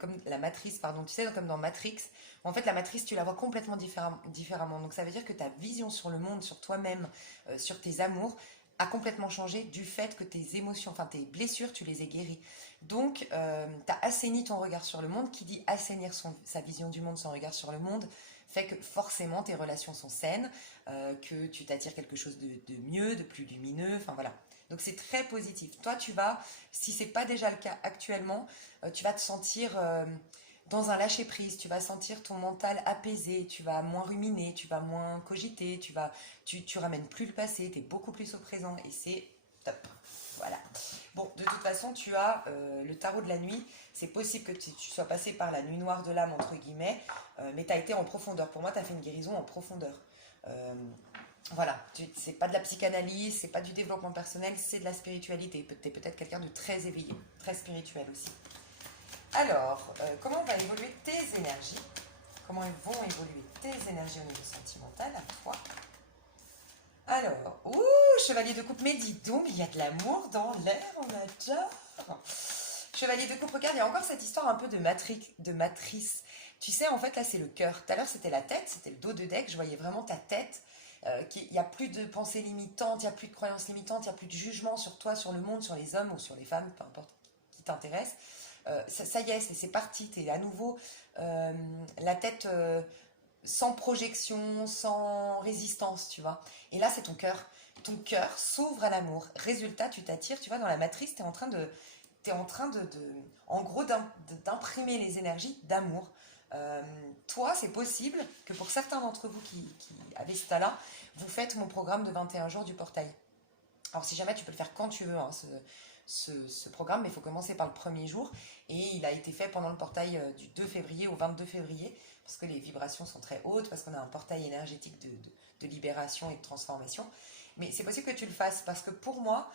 comme la matrice, pardon, tu sais, comme dans Matrix. En fait, la matrice, tu la vois complètement différemment. Donc, ça veut dire que ta vision sur le monde, sur toi-même, sur tes amours, a complètement changé du fait que tes émotions, enfin tes blessures, tu les as guéries. Donc, tu as assaini ton regard sur le monde. Qui dit assainir sa vision du monde, son regard sur le monde, fait que forcément tes relations sont saines, que tu t'attires quelque chose de mieux, de plus lumineux, enfin voilà. Donc c'est très positif. Toi, tu vas, si c'est pas déjà le cas actuellement, tu vas te sentir dans un lâcher prise. Tu vas sentir ton mental apaisé. Tu vas moins ruminer, tu vas moins cogiter. Tu ramènes plus le passé. Tu es beaucoup plus au présent et c'est top. Voilà. Bon, de toute façon, tu as le tarot de la nuit. C'est possible que tu sois passé par la nuit noire de l'âme, entre guillemets, mais tu as été en profondeur. Pour moi, tu as fait une guérison en profondeur. Euh, voilà, c'est pas de la psychanalyse, c'est pas du développement personnel, c'est de la spiritualité. Tu es peut-être quelqu'un de très éveillé, très spirituel aussi. Alors, comment vont évoluer tes énergies? Comment vont évoluer tes énergies au niveau sentimental à toi? Alors, ouh, chevalier de coupe, mais dis donc, il y a de l'amour dans l'air, on adore. Chevalier de coupe, regarde, il y a encore cette histoire un peu de matrice. Tu sais, en fait, là, c'est le cœur. Tout à l'heure, c'était la tête, c'était le dos de deck. Je voyais vraiment ta tête. Il n'y a plus de pensées limitantes, il n'y a plus de croyances limitantes, il n'y a plus de jugement sur toi, sur le monde, sur les hommes ou sur les femmes, peu importe qui t'intéresse. Ça y est, c'est parti. Tu es à nouveau la tête sans projection, sans résistance, tu vois. Et là, c'est ton cœur. Ton cœur s'ouvre à l'amour. Résultat, tu t'attires, tu vois, dans la matrice, tu es en train en gros, d'imprimer les énergies d'amour. Toi, c'est possible que pour certains d'entre vous qui avez ce talent, vous faites mon programme de 21 jours du portail. Alors, si jamais tu peux le faire quand tu veux, hein, ce programme, mais il faut commencer par le premier jour. Et il a été fait pendant le portail du 2 février au 22 février, parce que les vibrations sont très hautes, parce qu'on a un portail énergétique de libération et de transformation. Mais c'est possible que tu le fasses, parce que pour moi,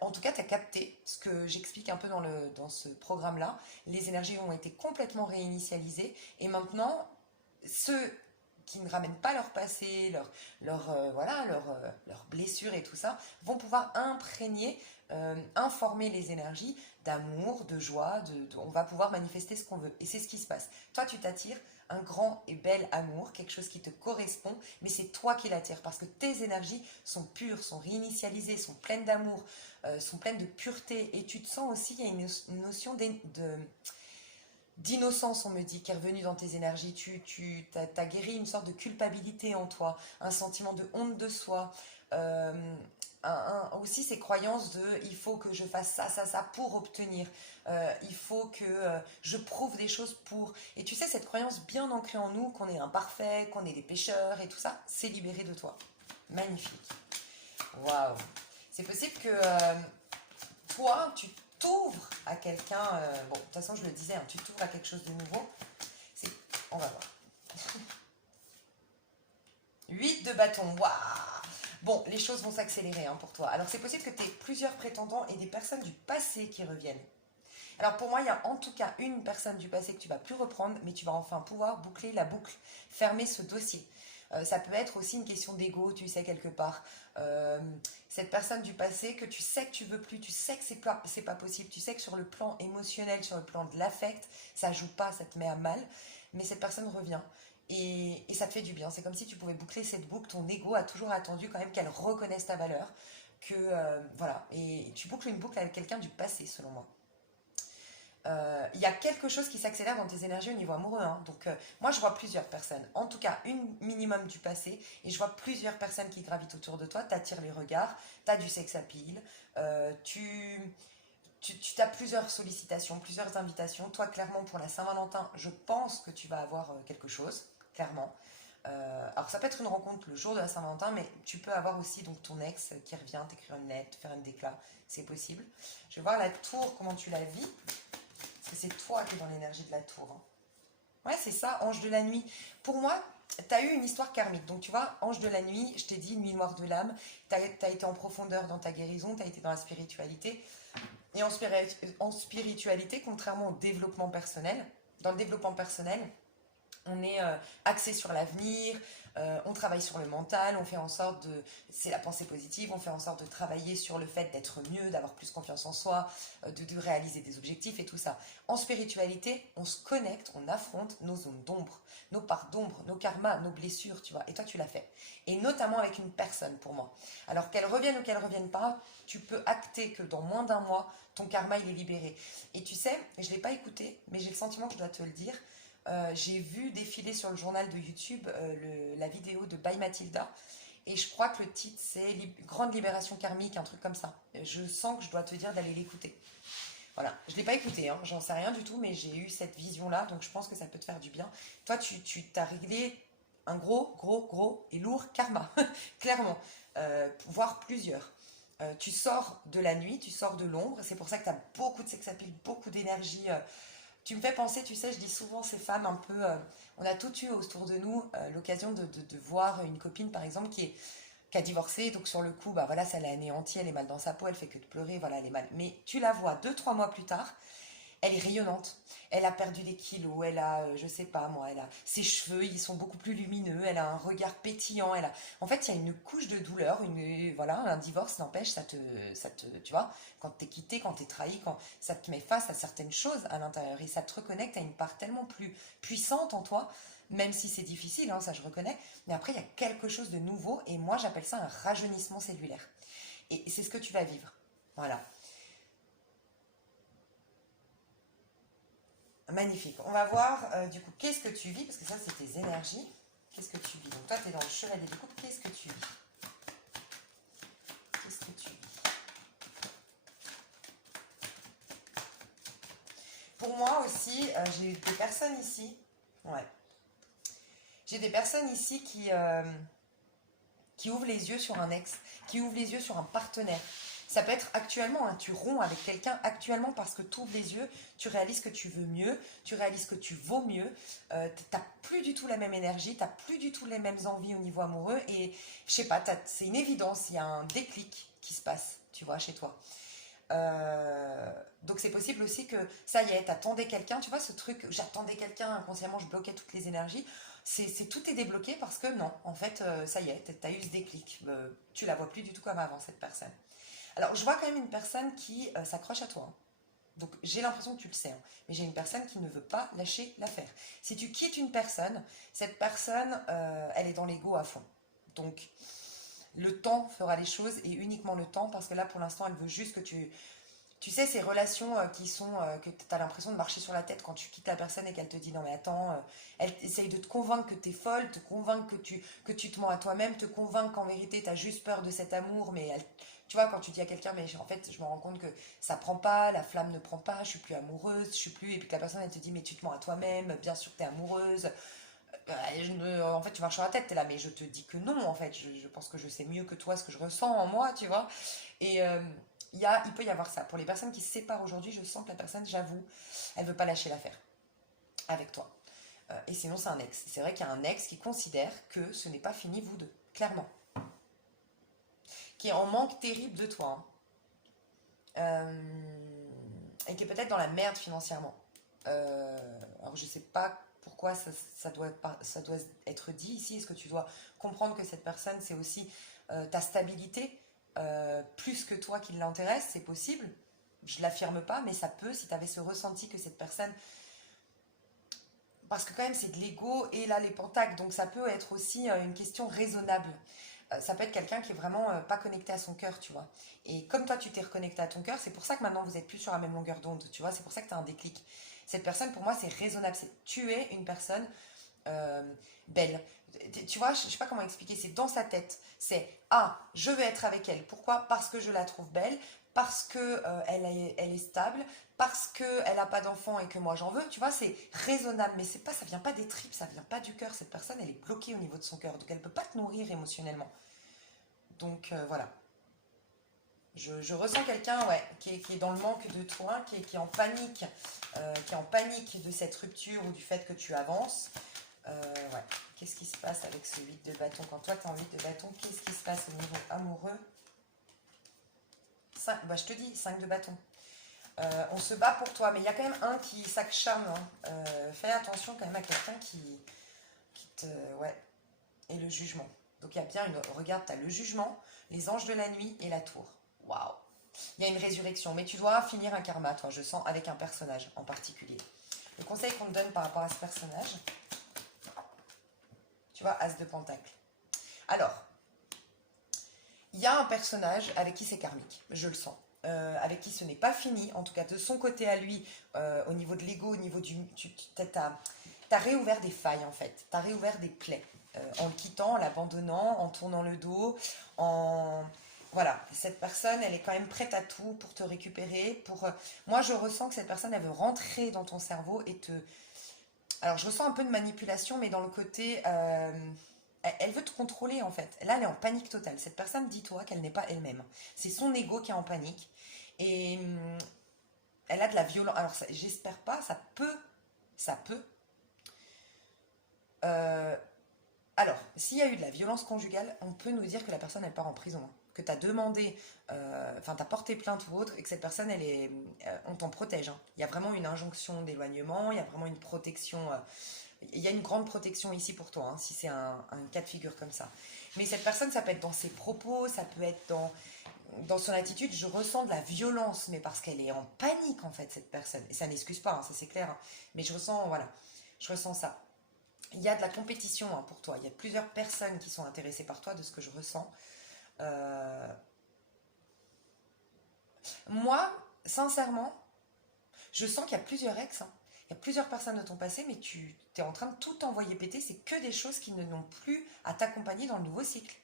en tout cas, tu as capté ce que j'explique un peu dans ce programme-là. Les énergies ont été complètement réinitialisées. Et maintenant, ceux qui ne ramènent pas leur passé, leurs blessures et tout ça, vont pouvoir imprégner, informer les énergies d'amour, de joie, on va pouvoir manifester ce qu'on veut. Et c'est ce qui se passe. Toi, tu t'attires un grand et bel amour, quelque chose qui te correspond, mais c'est toi qui l'attires parce que tes énergies sont pures, sont réinitialisées, sont pleines d'amour, sont pleines de pureté. Et tu te sens aussi, il y a une notion d'innocence, on me dit, qui est revenue dans tes énergies. Tu as guéri une sorte de culpabilité en toi, un sentiment de honte de soi, aussi ces croyances de il faut que je fasse ça, ça, ça pour obtenir, il faut que je prouve des choses pour. Et tu sais, cette croyance bien ancrée en nous, qu'on est imparfait, qu'on est des pécheurs et tout ça, c'est libéré de toi. Magnifique. Waouh. C'est possible que toi, t'ouvres à quelqu'un, bon, de toute façon, je le disais, hein, tu t'ouvres à quelque chose de nouveau. On va voir. 8 de bâton, waouh. Bon, les choses vont s'accélérer hein, pour toi. Alors, c'est possible que tu aies plusieurs prétendants et des personnes du passé qui reviennent. Alors, pour moi, il y a en tout cas une personne du passé que tu vas plus reprendre, mais tu vas enfin pouvoir boucler la boucle, fermer ce dossier. Ça peut être aussi une question d'ego, tu sais, quelque part. Euh, cette personne du passé que tu sais que tu veux plus, tu sais que c'est pas possible, tu sais que sur le plan émotionnel, sur le plan de l'affect, ça joue pas, ça te met à mal, mais cette personne revient. Et ça te fait du bien. C'est comme si tu pouvais boucler cette boucle. Ton ego a toujours attendu quand même qu'elle reconnaisse ta valeur. Que, voilà. Et tu boucles une boucle avec quelqu'un du passé, selon moi. Il y a quelque chose qui s'accélère dans tes énergies au niveau amoureux. Hein. Donc, moi, je vois plusieurs personnes. En tout cas, une minimum du passé. Et je vois plusieurs personnes qui gravitent autour de toi. T'attires les regards. T'as du sex appeal. Tu as plusieurs sollicitations, plusieurs invitations. Toi, clairement, pour la Saint-Valentin, je pense que tu vas avoir quelque chose. Clairement. Alors, ça peut être une rencontre le jour de la Saint-Valentin. Mais tu peux avoir aussi donc, ton ex qui revient, t'écrire une lettre, faire un déclat. C'est possible. Je vais voir la tour, comment tu la vis. Parce que c'est toi qui es dans l'énergie de la tour. Hein. Ouais, c'est ça, ange de la nuit. Pour moi, tu as eu une histoire karmique. Donc, tu vois, ange de la nuit, je t'ai dit, nuit noire de l'âme. Tu as été en profondeur dans ta guérison, tu as été dans la spiritualité. Et en spiritualité, contrairement au développement personnel, dans le développement personnel, on est axé sur l'avenir, on travaille sur le mental, on fait en sorte de... C'est la pensée positive, on fait en sorte de travailler sur le fait d'être mieux, d'avoir plus confiance en soi, de réaliser des objectifs et tout ça. En spiritualité, on se connecte, on affronte nos zones d'ombre, nos parts d'ombre, nos karmas, nos blessures, tu vois. Et toi, tu l'as fait. Et notamment avec une personne, pour moi. Alors qu'elle revienne ou qu'elle revienne pas, tu peux acter que dans moins d'un mois, ton karma, il est libéré. Et tu sais, je ne l'ai pas écouté, mais j'ai le sentiment que je dois te le dire, j'ai vu défiler sur le journal de YouTube la vidéo de By Mathilda et je crois que le titre c'est Grande Libération Karmique, un truc comme ça. Je sens que je dois te dire d'aller l'écouter. Voilà, je ne l'ai pas écouté, hein, j'en sais rien du tout, mais j'ai eu cette vision-là, donc je pense que ça peut te faire du bien. Toi, tu t'as réglé un gros et lourd karma, clairement, voire plusieurs. Tu sors de la nuit, tu sors de l'ombre, c'est pour ça que tu as beaucoup de sex appeal, beaucoup d'énergie. Tu me fais penser, tu sais, je dis souvent ces femmes un peu... on a toutes eu autour de nous l'occasion de voir une copine, par exemple, qui a divorcé. Donc sur le coup, bah voilà, ça l'a anéantie, elle est mal dans sa peau, elle fait que de pleurer, voilà, elle est mal. Mais tu la vois 2, 3 mois plus tard, elle est rayonnante. Elle a perdu des kilos, elle a, je sais pas moi, elle a ses cheveux, ils sont beaucoup plus lumineux, elle a un regard pétillant, elle a... En fait, il y a une couche de douleur, voilà, un divorce n'empêche, tu vois, quand t'es quitté, quand t'es trahi, quand ça te met face à certaines choses à l'intérieur et ça te reconnecte à une part tellement plus puissante en toi, même si c'est difficile, hein, ça je reconnais, mais après il y a quelque chose de nouveau et moi j'appelle ça un rajeunissement cellulaire. Et c'est ce que tu vas vivre. Voilà. Magnifique. On va voir du coup qu'est-ce que tu vis, parce que ça c'est tes énergies. Qu'est-ce que tu vis? Donc toi tu es dans le chevalier de coupe, qu'est-ce que tu vis? Qu'est-ce que tu vis? Pour moi aussi, j'ai des personnes ici. Ouais. J'ai des personnes ici qui ouvrent les yeux sur un ex, qui ouvrent les yeux sur un partenaire. Ça peut être actuellement, hein, tu romps avec quelqu'un actuellement parce que tu ouvres les yeux, tu réalises que tu veux mieux, tu réalises que tu vaux mieux, t'as plus du tout la même énergie, t'as plus du tout les mêmes envies au niveau amoureux et je sais pas, c'est une évidence, il y a un déclic qui se passe, tu vois, chez toi. Donc c'est possible aussi que ça y est, t'attendais quelqu'un, tu vois ce truc, j'attendais quelqu'un, inconsciemment je bloquais toutes les énergies, tout est débloqué parce que non, en fait ça y est, t'as eu ce déclic, tu la vois plus du tout comme avant cette personne. Alors je vois quand même une personne qui s'accroche à toi, hein. Donc j'ai l'impression que tu le sais, hein, mais j'ai une personne qui ne veut pas lâcher l'affaire. Si tu quittes une personne, cette personne, elle est dans l'ego à fond. Donc le temps fera les choses et uniquement le temps parce que là pour l'instant elle veut juste que tu sais ces relations qui sont que tu as l'impression de marcher sur la tête quand tu quittes la personne et qu'elle te dit non mais attends, elle essaye de te convaincre que tu es folle, te convaincre que tu te mens à toi-même, te convaincre qu'en vérité tu as juste peur de cet amour mais tu vois quand tu dis à quelqu'un mais en fait je me rends compte que ça prend pas, la flamme ne prend pas, je suis plus amoureuse, je suis plus et puis que la personne elle te dit mais tu te mens à toi-même, bien sûr que tu es amoureuse, en fait, tu marches sur la tête, t'es là, mais je te dis que non, en fait, je pense que je sais mieux que toi ce que je ressens en moi, tu vois. Et il peut y avoir ça. Pour les personnes qui se séparent aujourd'hui, je sens que la personne, j'avoue, elle ne veut pas lâcher l'affaire avec toi. Et sinon, c'est un ex. C'est vrai qu'il y a un ex qui considère que ce n'est pas fini, vous deux, clairement. Qui est en manque terrible de toi. Hein. Et qui est peut-être dans la merde financièrement. Alors, je ne sais pas pourquoi ça doit être dit ici. Est-ce que tu dois comprendre que cette personne, c'est aussi ta stabilité plus que toi qui l'intéresse? C'est possible. Je ne l'affirme pas, mais ça peut, si tu avais ce ressenti que cette personne... Parce que quand même, c'est de l'ego et là, les pentacles. Donc, ça peut être aussi une question raisonnable. Ça peut être quelqu'un qui est vraiment pas connecté à son cœur, tu vois. Et comme toi, tu t'es reconnecté à ton cœur, c'est pour ça que maintenant, vous êtes plus sur la même longueur d'onde, tu vois. C'est pour ça que tu as un déclic. Cette personne, pour moi, c'est raisonnable. Tu es une personne belle. Tu vois, je sais pas comment expliquer. C'est dans sa tête. C'est, ah, je veux être avec elle. Pourquoi? Parce que je la trouve belle. Parce que elle est stable, parce qu'elle n'a pas d'enfant et que moi j'en veux, tu vois, c'est raisonnable, mais c'est pas, ça vient pas des tripes, ça vient pas du cœur. Cette personne, elle est bloquée au niveau de son cœur, donc elle peut pas te nourrir émotionnellement. Donc voilà. Je ressens quelqu'un ouais, qui est dans le manque de toi, qui est en panique, qui est en panique de cette rupture ou du fait que tu avances. Ouais. Qu'est-ce qui se passe avec ce 8 de bâton? Quand toi tu as un 8 de bâton, qu'est-ce qui se passe au niveau amoureux? 5, bah, je te dis, 5 de bâton. On se bat pour toi, mais il y a quand même un qui s'acharne. Hein. Fais attention quand même à quelqu'un qui te... Ouais, et le jugement. Donc il y a bien une... Regarde, tu as le jugement, les anges de la nuit et la tour. Waouh. Il y a une résurrection, mais tu dois finir un karma, toi, je sens, avec un personnage en particulier. Le conseil qu'on te donne par rapport à ce personnage, tu vois, As de Pentacle. Alors, il y a un personnage avec qui c'est karmique, je le sens. Avec qui ce n'est pas fini, en tout cas de son côté à lui, au niveau de l'ego, au niveau du... Tu as réouvert des failles en fait, tu as réouvert des plaies, en le quittant, en l'abandonnant, en tournant le dos, en... Voilà, cette personne, elle est quand même prête à tout pour te récupérer, pour... Moi, je ressens que cette personne, elle veut rentrer dans ton cerveau et te... Alors, je ressens un peu de manipulation, mais dans le côté... elle veut te contrôler en fait. Là, elle est en panique totale. Cette personne, dis-toi qu'elle n'est pas elle-même. C'est son ego qui est en panique. Et elle a de la violence. Alors, j'espère pas, ça peut. Ça peut. Alors, s'il y a eu de la violence conjugale, on peut nous dire que la personne, elle part en prison. Hein. Que tu as demandé, enfin, tu as porté plainte ou autre, et que cette personne, elle est. On t'en protège. Hein. Il y a vraiment une injonction d'éloignement, il y a vraiment une protection. Il y a une grande protection ici pour toi, hein, si c'est un cas de figure comme ça. Mais cette personne, ça peut être dans ses propos, ça peut être dans son attitude. Je ressens de la violence, mais parce qu'elle est en panique, en fait, cette personne. Et ça n'excuse pas, hein, ça c'est clair. Hein. Mais je ressens, voilà, je ressens ça. Il y a de la compétition hein, pour toi. Il y a plusieurs personnes qui sont intéressées par toi, de ce que je ressens. Moi, sincèrement, je sens qu'il y a plusieurs ex. Hein. Il y a plusieurs personnes de ton passé, mais tu es en train de tout envoyer péter. C'est que des choses qui ne n'ont plus à t'accompagner dans le nouveau cycle.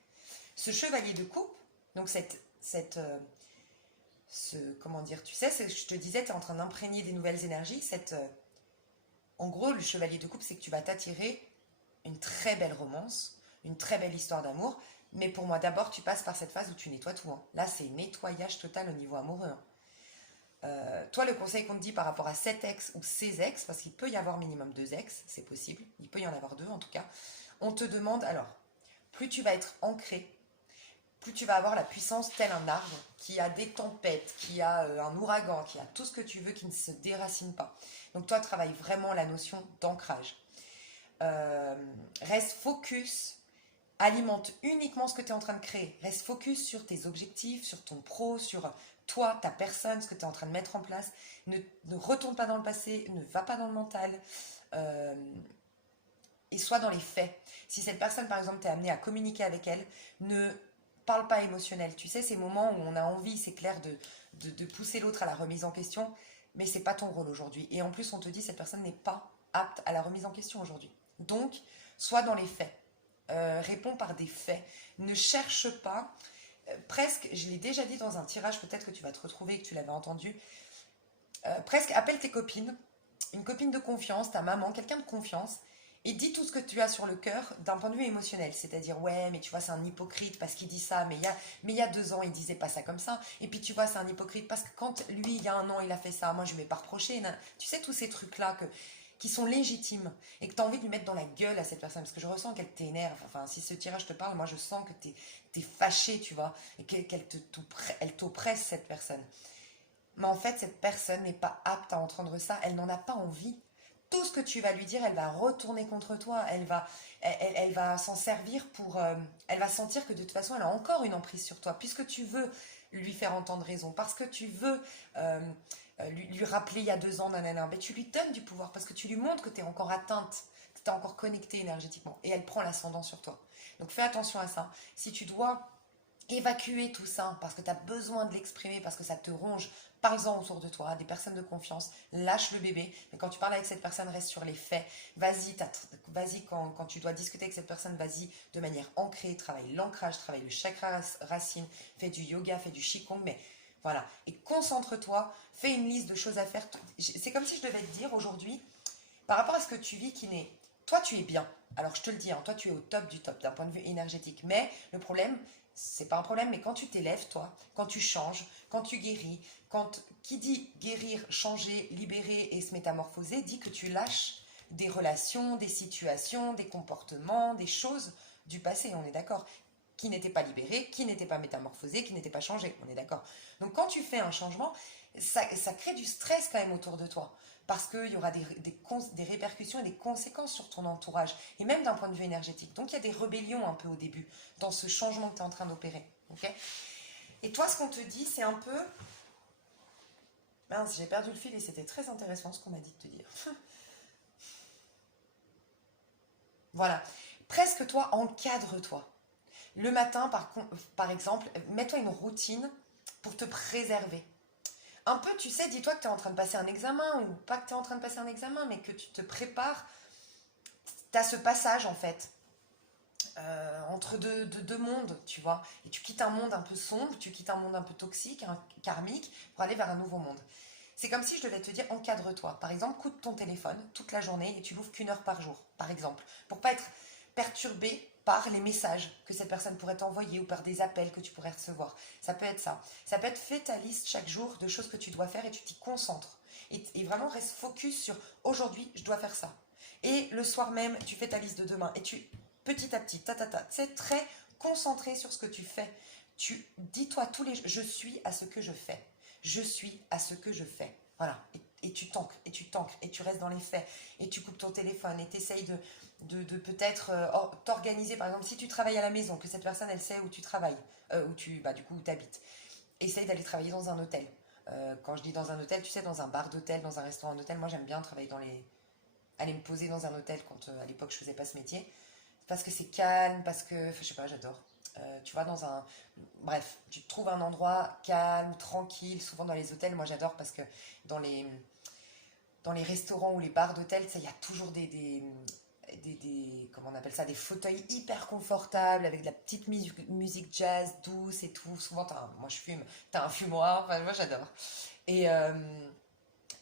Ce chevalier de coupe, donc comment dire, tu sais, je te disais, tu es en train d'imprégner des nouvelles énergies. En gros, le chevalier de coupe, c'est que tu vas t'attirer une très belle romance, une très belle histoire d'amour. Mais pour moi, d'abord, tu passes par cette phase où tu nettoies tout. Hein. Là, c'est nettoyage total au niveau amoureux. Hein. Toi, le conseil qu'on te dit par rapport à cet ex ou ces ex, parce qu'il peut y avoir minimum 2 ex, c'est possible, il peut y en avoir 2 en tout cas, on te demande, alors, plus tu vas être ancré, plus tu vas avoir la puissance tel un arbre qui a des tempêtes, qui a un ouragan, qui a tout ce que tu veux, qui ne se déracine pas. Donc toi, travaille vraiment la notion d'ancrage. Reste focus, alimente uniquement ce que tu es en train de créer. Reste focus sur tes objectifs, sur ton pro, sur toi, ta personne, ce que tu es en train de mettre en place. Ne retourne pas dans le passé, ne va pas dans le mental. Et sois dans les faits. Si cette personne, par exemple, t'es amené à communiquer avec elle, ne parle pas émotionnel. Tu sais, ces moments où on a envie, c'est clair, de pousser l'autre à la remise en question, mais c'est pas ton rôle aujourd'hui. Et en plus, on te dit, cette personne n'est pas apte à la remise en question aujourd'hui. Donc, sois dans les faits. Réponds par des faits. Ne cherche pas... presque, je l'ai déjà dit dans un tirage, peut-être que tu vas te retrouver, que tu l'avais entendu, presque appelle tes copines, une copine de confiance, ta maman, quelqu'un de confiance, Et dis tout ce que tu as sur le cœur d'un point de vue émotionnel. C'est-à-dire, ouais, mais tu vois, c'est un hypocrite parce qu'il dit ça, mais il y a 2 ans, il disait pas ça comme ça. Et puis, tu vois, c'est un hypocrite parce que quand lui, il y a 1 an, il a fait ça, moi, je ne vais pas reprocher. Tu sais, tous ces trucs-là qui sont légitimes et que tu as envie de lui mettre dans la gueule à cette personne. Parce que je ressens qu'elle t'énerve. Enfin, si ce tirage te parle, moi, je sens que tu es fâché, tu vois, et elle t'oppresse, cette personne. Mais en fait, cette personne n'est pas apte à entendre ça. Elle n'en a pas envie. Tout ce que tu vas lui dire, elle va retourner contre toi. Elle va s'en servir pour. Elle va sentir que de toute façon, elle a encore une emprise sur toi, puisque tu veux lui faire entendre raison, parce que tu veux lui rappeler il y a 2 ans, nanana. Mais tu lui donnes du pouvoir parce que tu lui montres que tu es encore atteinte, que tu es encore connectée énergétiquement, et elle prend l'ascendant sur toi. Donc fais attention à ça. Si tu dois évacuer tout ça parce que tu as besoin de l'exprimer, parce que ça te ronge, parle-en autour de toi, des personnes de confiance, lâche le bébé, mais quand tu parles avec cette personne, reste sur les faits, vas-y quand tu dois discuter avec cette personne, vas-y de manière ancrée, travaille l'ancrage, travaille le chakra racine, fais du yoga, fais du qigong, mais voilà, et concentre-toi, fais une liste de choses à faire. C'est comme si je devais te dire aujourd'hui, par rapport à ce que tu vis, toi tu es bien. Alors je te le dis, hein, toi tu es au top du top d'un point de vue énergétique. Mais le problème, c'est pas un problème, mais quand tu t'élèves, toi, quand tu changes, quand tu guéris, qui dit guérir, changer, libérer et se métamorphoser, dit que tu lâches des relations, des situations, des comportements, des choses du passé, on est d'accord, qui n'étaient pas libérées, qui n'étaient pas métamorphosées, qui n'étaient pas changées, on est d'accord. Donc quand tu fais un changement, ça crée du stress quand même autour de toi parce qu'il y aura des répercussions et des conséquences sur ton entourage, et même d'un point de vue énergétique. Donc il y a des rébellions un peu au début, dans ce changement que tu es en train d'opérer. Okay, et toi, ce qu'on te dit, c'est un peu... Mince, j'ai perdu le fil et c'était très intéressant ce qu'on m'a dit de te dire. Voilà. Presque toi, encadre-toi. Le matin, par exemple, mets-toi une routine pour te préserver. Un peu, tu sais, dis-toi que tu es en train de passer un examen, ou pas que tu es en train de passer un examen, mais que tu te prépares. Tu as ce passage, en fait, entre deux mondes, tu vois. Et tu quittes un monde un peu sombre, tu quittes un monde un peu toxique, karmique, pour aller vers un nouveau monde. C'est comme si je devais te dire, encadre-toi. Par exemple, coupe ton téléphone toute la journée et tu l'ouvres qu'1 heure par jour, par exemple. Pour pas être perturbé par les messages que cette personne pourrait t'envoyer ou par des appels que tu pourrais recevoir. Ça peut être ça. Ça peut être fais ta liste chaque jour de choses que tu dois faire et tu t'y concentres. Et vraiment reste focus sur aujourd'hui, je dois faire ça. Et le soir même, tu fais ta liste de demain et tu, petit à petit, c'est très concentré sur ce que tu fais. Tu dis-toi tous les jours, je suis à ce que je fais. Je suis à ce que je fais. Voilà. Et tu t'ancres, et tu t'ancres, et tu restes dans les faits, et tu coupes ton téléphone, et tu essayes de peut-être t'organiser. Par exemple, si tu travailles à la maison, que cette personne, elle sait où tu travailles, du coup, où tu habites, essaye d'aller travailler dans un hôtel. Quand je dis dans un hôtel, tu sais, dans un bar d'hôtel, dans un restaurant d'hôtel, moi j'aime bien travailler aller me poser dans un hôtel quand à l'époque je faisais pas ce métier. Parce que c'est calme, parce que, je sais pas, j'adore. Tu vas dans un... Bref, tu te trouves un endroit calme, tranquille. Souvent dans les hôtels, moi j'adore parce que dans les, dans les restaurants ou les bars d'hôtel, il y a toujours comment on appelle ça, des fauteuils hyper confortables avec de la petite musique jazz douce et tout. Souvent, moi je fume, t'as un fumoir, enfin, moi j'adore. Et, euh,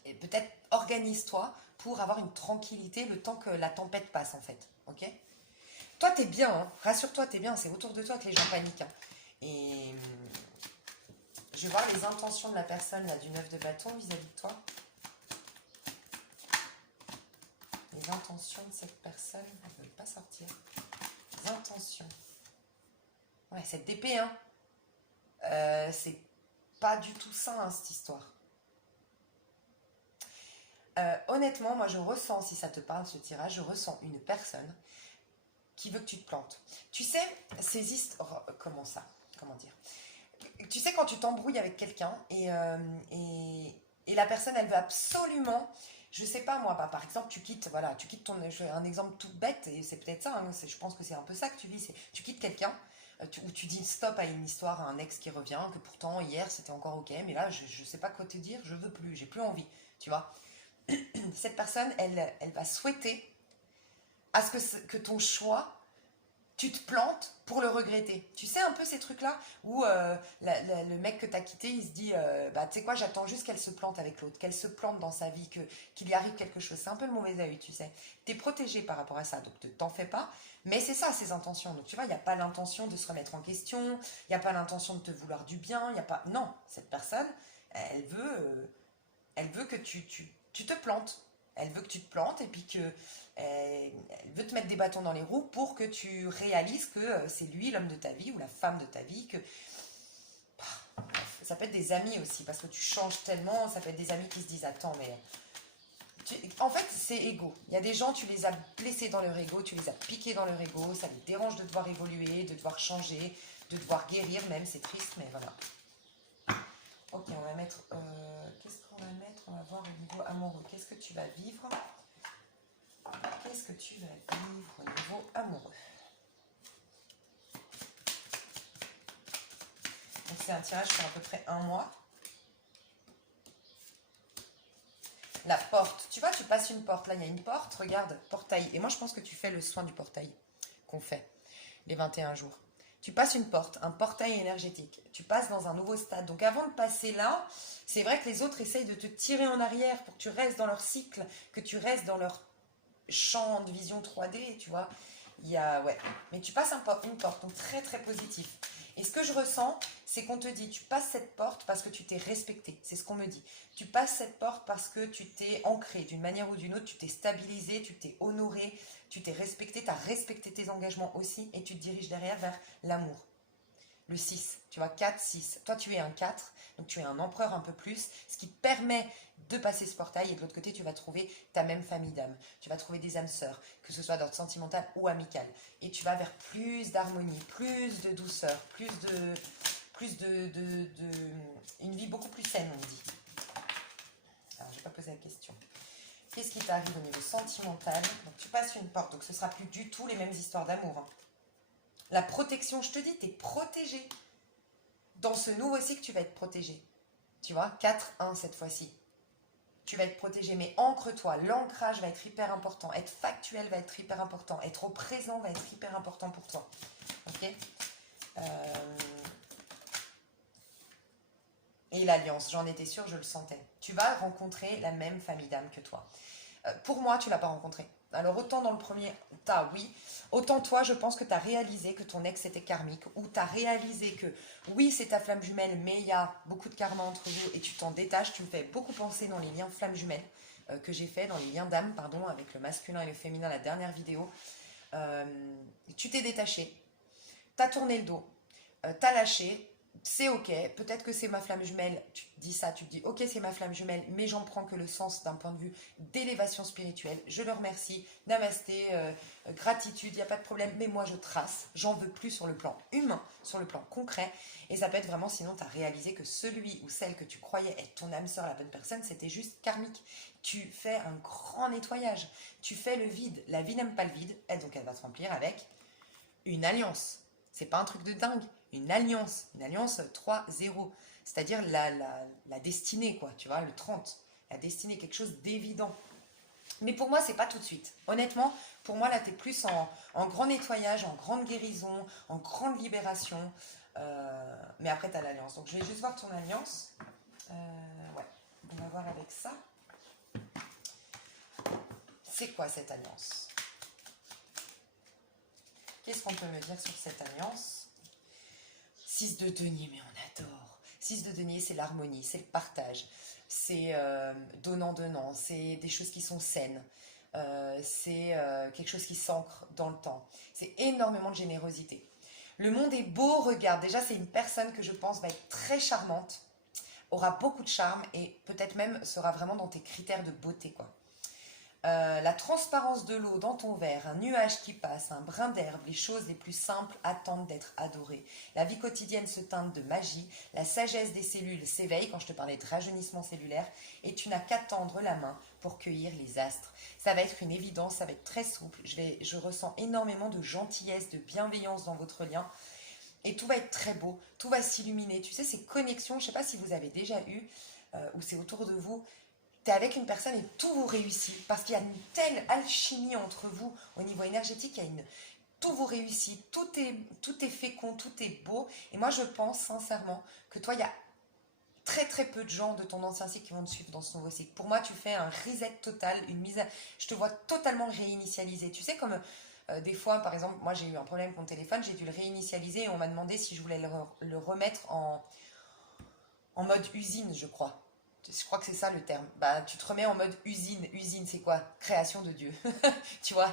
et peut-être organise-toi pour avoir une tranquillité le temps que la tempête passe en fait. Ok? Toi, t'es bien, hein. Rassure-toi, t'es bien. C'est autour de toi que les gens paniquent, hein. Et je vais voir les intentions de la personne là, du 9 de bâton vis-à-vis de toi. Les intentions de cette personne, elles ne veulent pas sortir. Les intentions. Ouais, cette d'épée, hein. C'est pas du tout sain, hein, cette histoire. Honnêtement, moi je ressens, si ça te parle ce tirage, je ressens une personne qui veut que tu te plantes. Tu sais, ces histoires... Comment ça? Comment dire? Tu sais, quand tu t'embrouilles avec quelqu'un et la personne, elle veut absolument... Je sais pas moi, bah, par exemple, tu quittes ton... Je fais un exemple tout bête, et c'est peut-être ça, hein, je pense que c'est un peu ça que tu vis, tu quittes quelqu'un, ou tu dis stop à une histoire, à un ex qui revient, que pourtant hier c'était encore ok, mais là je sais pas quoi te dire, je veux plus, j'ai plus envie, tu vois. Cette personne, elle va souhaiter à ce que ton choix tu te plantes pour le regretter. Tu sais un peu ces trucs-là où le mec que t'as quitté, il se dit, bah tu sais quoi, j'attends juste qu'elle se plante avec l'autre, qu'elle se plante dans sa vie, qu'il y arrive quelque chose. C'est un peu le mauvais œil, tu sais. T'es protégé par rapport à ça, donc t'en fais pas. Mais c'est ça, ses intentions. Donc tu vois, il n'y a pas l'intention de se remettre en question, il n'y a pas l'intention de te vouloir du bien, il n'y a pas... Non, cette personne, elle veut que tu te plantes. Elle veut que tu te plantes et puis que elle veut te mettre des bâtons dans les roues pour que tu réalises que c'est lui l'homme de ta vie ou la femme de ta vie. Ça peut être des amis aussi parce que tu changes tellement. Ça peut être des amis qui se disent attends mais en fait c'est égo. Il y a des gens, tu les as blessés dans leur ego, tu les as piqués dans leur ego. Ça les dérange de devoir évoluer, de devoir changer, de devoir guérir même. C'est triste mais voilà. Ok, on va mettre... qu'est-ce qu'on va mettre? On va voir au niveau amoureux. Qu'est-ce que tu vas vivre? Qu'est-ce que tu vas vivre au niveau amoureux? Donc c'est un tirage sur à peu près 1 mois. La porte. Tu vois, tu passes une porte. Là, il y a une porte. Regarde, portail. Et moi, je pense que tu fais le soin du portail qu'on fait les 21 jours. Tu passes une porte, un portail énergétique. Tu passes dans un nouveau stade. Donc avant de passer là, c'est vrai que les autres essayent de te tirer en arrière pour que tu restes dans leur cycle, que tu restes dans leur champ de vision 3D, tu vois. Il y a, ouais. Mais tu passes une porte, donc très très positif. Et ce que je ressens, c'est qu'on te dit, tu passes cette porte parce que tu t'es respecté. C'est ce qu'on me dit. Tu passes cette porte parce que tu t'es ancré d'une manière ou d'une autre, tu t'es stabilisé, tu t'es honoré, tu t'es respecté, tu as respecté tes engagements aussi et tu te diriges derrière vers l'amour. Le 6, tu vois, 4, 6. Toi, tu es un 4, donc tu es un empereur un peu plus, ce qui permet de passer ce portail. Et de l'autre côté, tu vas trouver ta même famille d'âmes. Tu vas trouver des âmes sœurs, que ce soit d'ordre sentimental ou amical. Et tu vas vers plus d'harmonie, plus de douceur, une vie beaucoup plus saine, on dit. Alors, je vais pas poser la question. Qu'est-ce qui t'arrive au niveau sentimental? Donc, tu passes une porte, donc ce sera plus du tout les mêmes histoires d'amour, hein. La protection, je te dis, tu es protégé. Dans ce nouveau cycle, tu vas être protégé. Tu vois, 4-1 cette fois-ci. Tu vas être protégé, mais ancre-toi. L'ancrage va être hyper important. Être factuel va être hyper important. Être au présent va être hyper important pour toi. Ok. Et l'alliance, j'en étais sûre, je le sentais. Tu vas rencontrer la même famille d'âme que toi. Pour moi, tu ne l'as pas rencontré. Alors autant dans le premier, oui, autant toi, je pense que tu as réalisé que ton ex était karmique, ou tu as réalisé que oui, c'est ta flamme jumelle, mais il y a beaucoup de karma entre vous et tu t'en détaches. Tu me fais beaucoup penser dans les liens flamme jumelle que j'ai fait, dans les liens d'âme, pardon, avec le masculin et le féminin, la dernière vidéo. Tu t'es détaché, tu as tourné le dos, tu as lâché. C'est ok, peut-être que c'est ma flamme jumelle, tu te dis ça, tu te dis ok c'est ma flamme jumelle, mais j'en prends que le sens d'un point de vue d'élévation spirituelle, je le remercie, namasté, gratitude, il n'y a pas de problème, mais moi je trace, j'en veux plus sur le plan humain, sur le plan concret, et ça peut être vraiment, sinon tu as réalisé que celui ou celle que tu croyais être ton âme sœur, la bonne personne, c'était juste karmique. Tu fais un grand nettoyage, tu fais le vide, la vie n'aime pas le vide, et donc elle va te remplir avec une alliance. C'est pas un truc de dingue. Une alliance 3-0. C'est-à-dire la destinée, quoi, tu vois, le 30. La destinée, quelque chose d'évident. Mais pour moi, c'est pas tout de suite. Honnêtement, pour moi, là, t'es plus en grand nettoyage, en grande guérison, en grande libération. Mais après, t'as l'alliance. Donc, je vais juste voir ton alliance. Ouais, on va voir avec ça. C'est quoi cette alliance? Qu'est-ce qu'on peut me dire sur cette alliance? 6 de denier, mais on adore. 6 de denier, c'est l'harmonie, c'est le partage, c'est donnant-donnant, c'est des choses qui sont saines, c'est quelque chose qui s'ancre dans le temps. C'est énormément de générosité. Le monde est beau, regarde, déjà c'est une personne que je pense va être très charmante, aura beaucoup de charme et peut-être même sera vraiment dans tes critères de beauté, quoi. La transparence de l'eau dans ton verre, un nuage qui passe, un brin d'herbe, les choses les plus simples attendent d'être adorées. La vie quotidienne se teinte de magie, la sagesse des cellules s'éveille, quand je te parlais de rajeunissement cellulaire, et tu n'as qu'à tendre la main pour cueillir les astres. Ça va être une évidence, ça va être très souple, je ressens énormément de gentillesse, de bienveillance dans votre lien, et tout va être très beau, tout va s'illuminer. Tu sais, ces connexions, je ne sais pas si vous avez déjà eu, ou c'est autour de vous, t'es avec une personne et tout vous réussit parce qu'il y a une telle alchimie entre vous au niveau énergétique, il y a tout vous réussit, tout est fécond, tout est beau. Et moi, je pense sincèrement que toi, il y a très très peu de gens de ton ancien cycle qui vont te suivre dans ce nouveau cycle. Pour moi, tu fais un reset total, je te vois totalement réinitialisé. Tu sais, comme des fois, par exemple, moi j'ai eu un problème avec mon téléphone, j'ai dû le réinitialiser et on m'a demandé si je voulais le remettre en mode usine, je crois. Je crois que c'est ça le terme. Bah, tu te remets en mode usine. Usine, c'est quoi? Création de Dieu. Tu vois,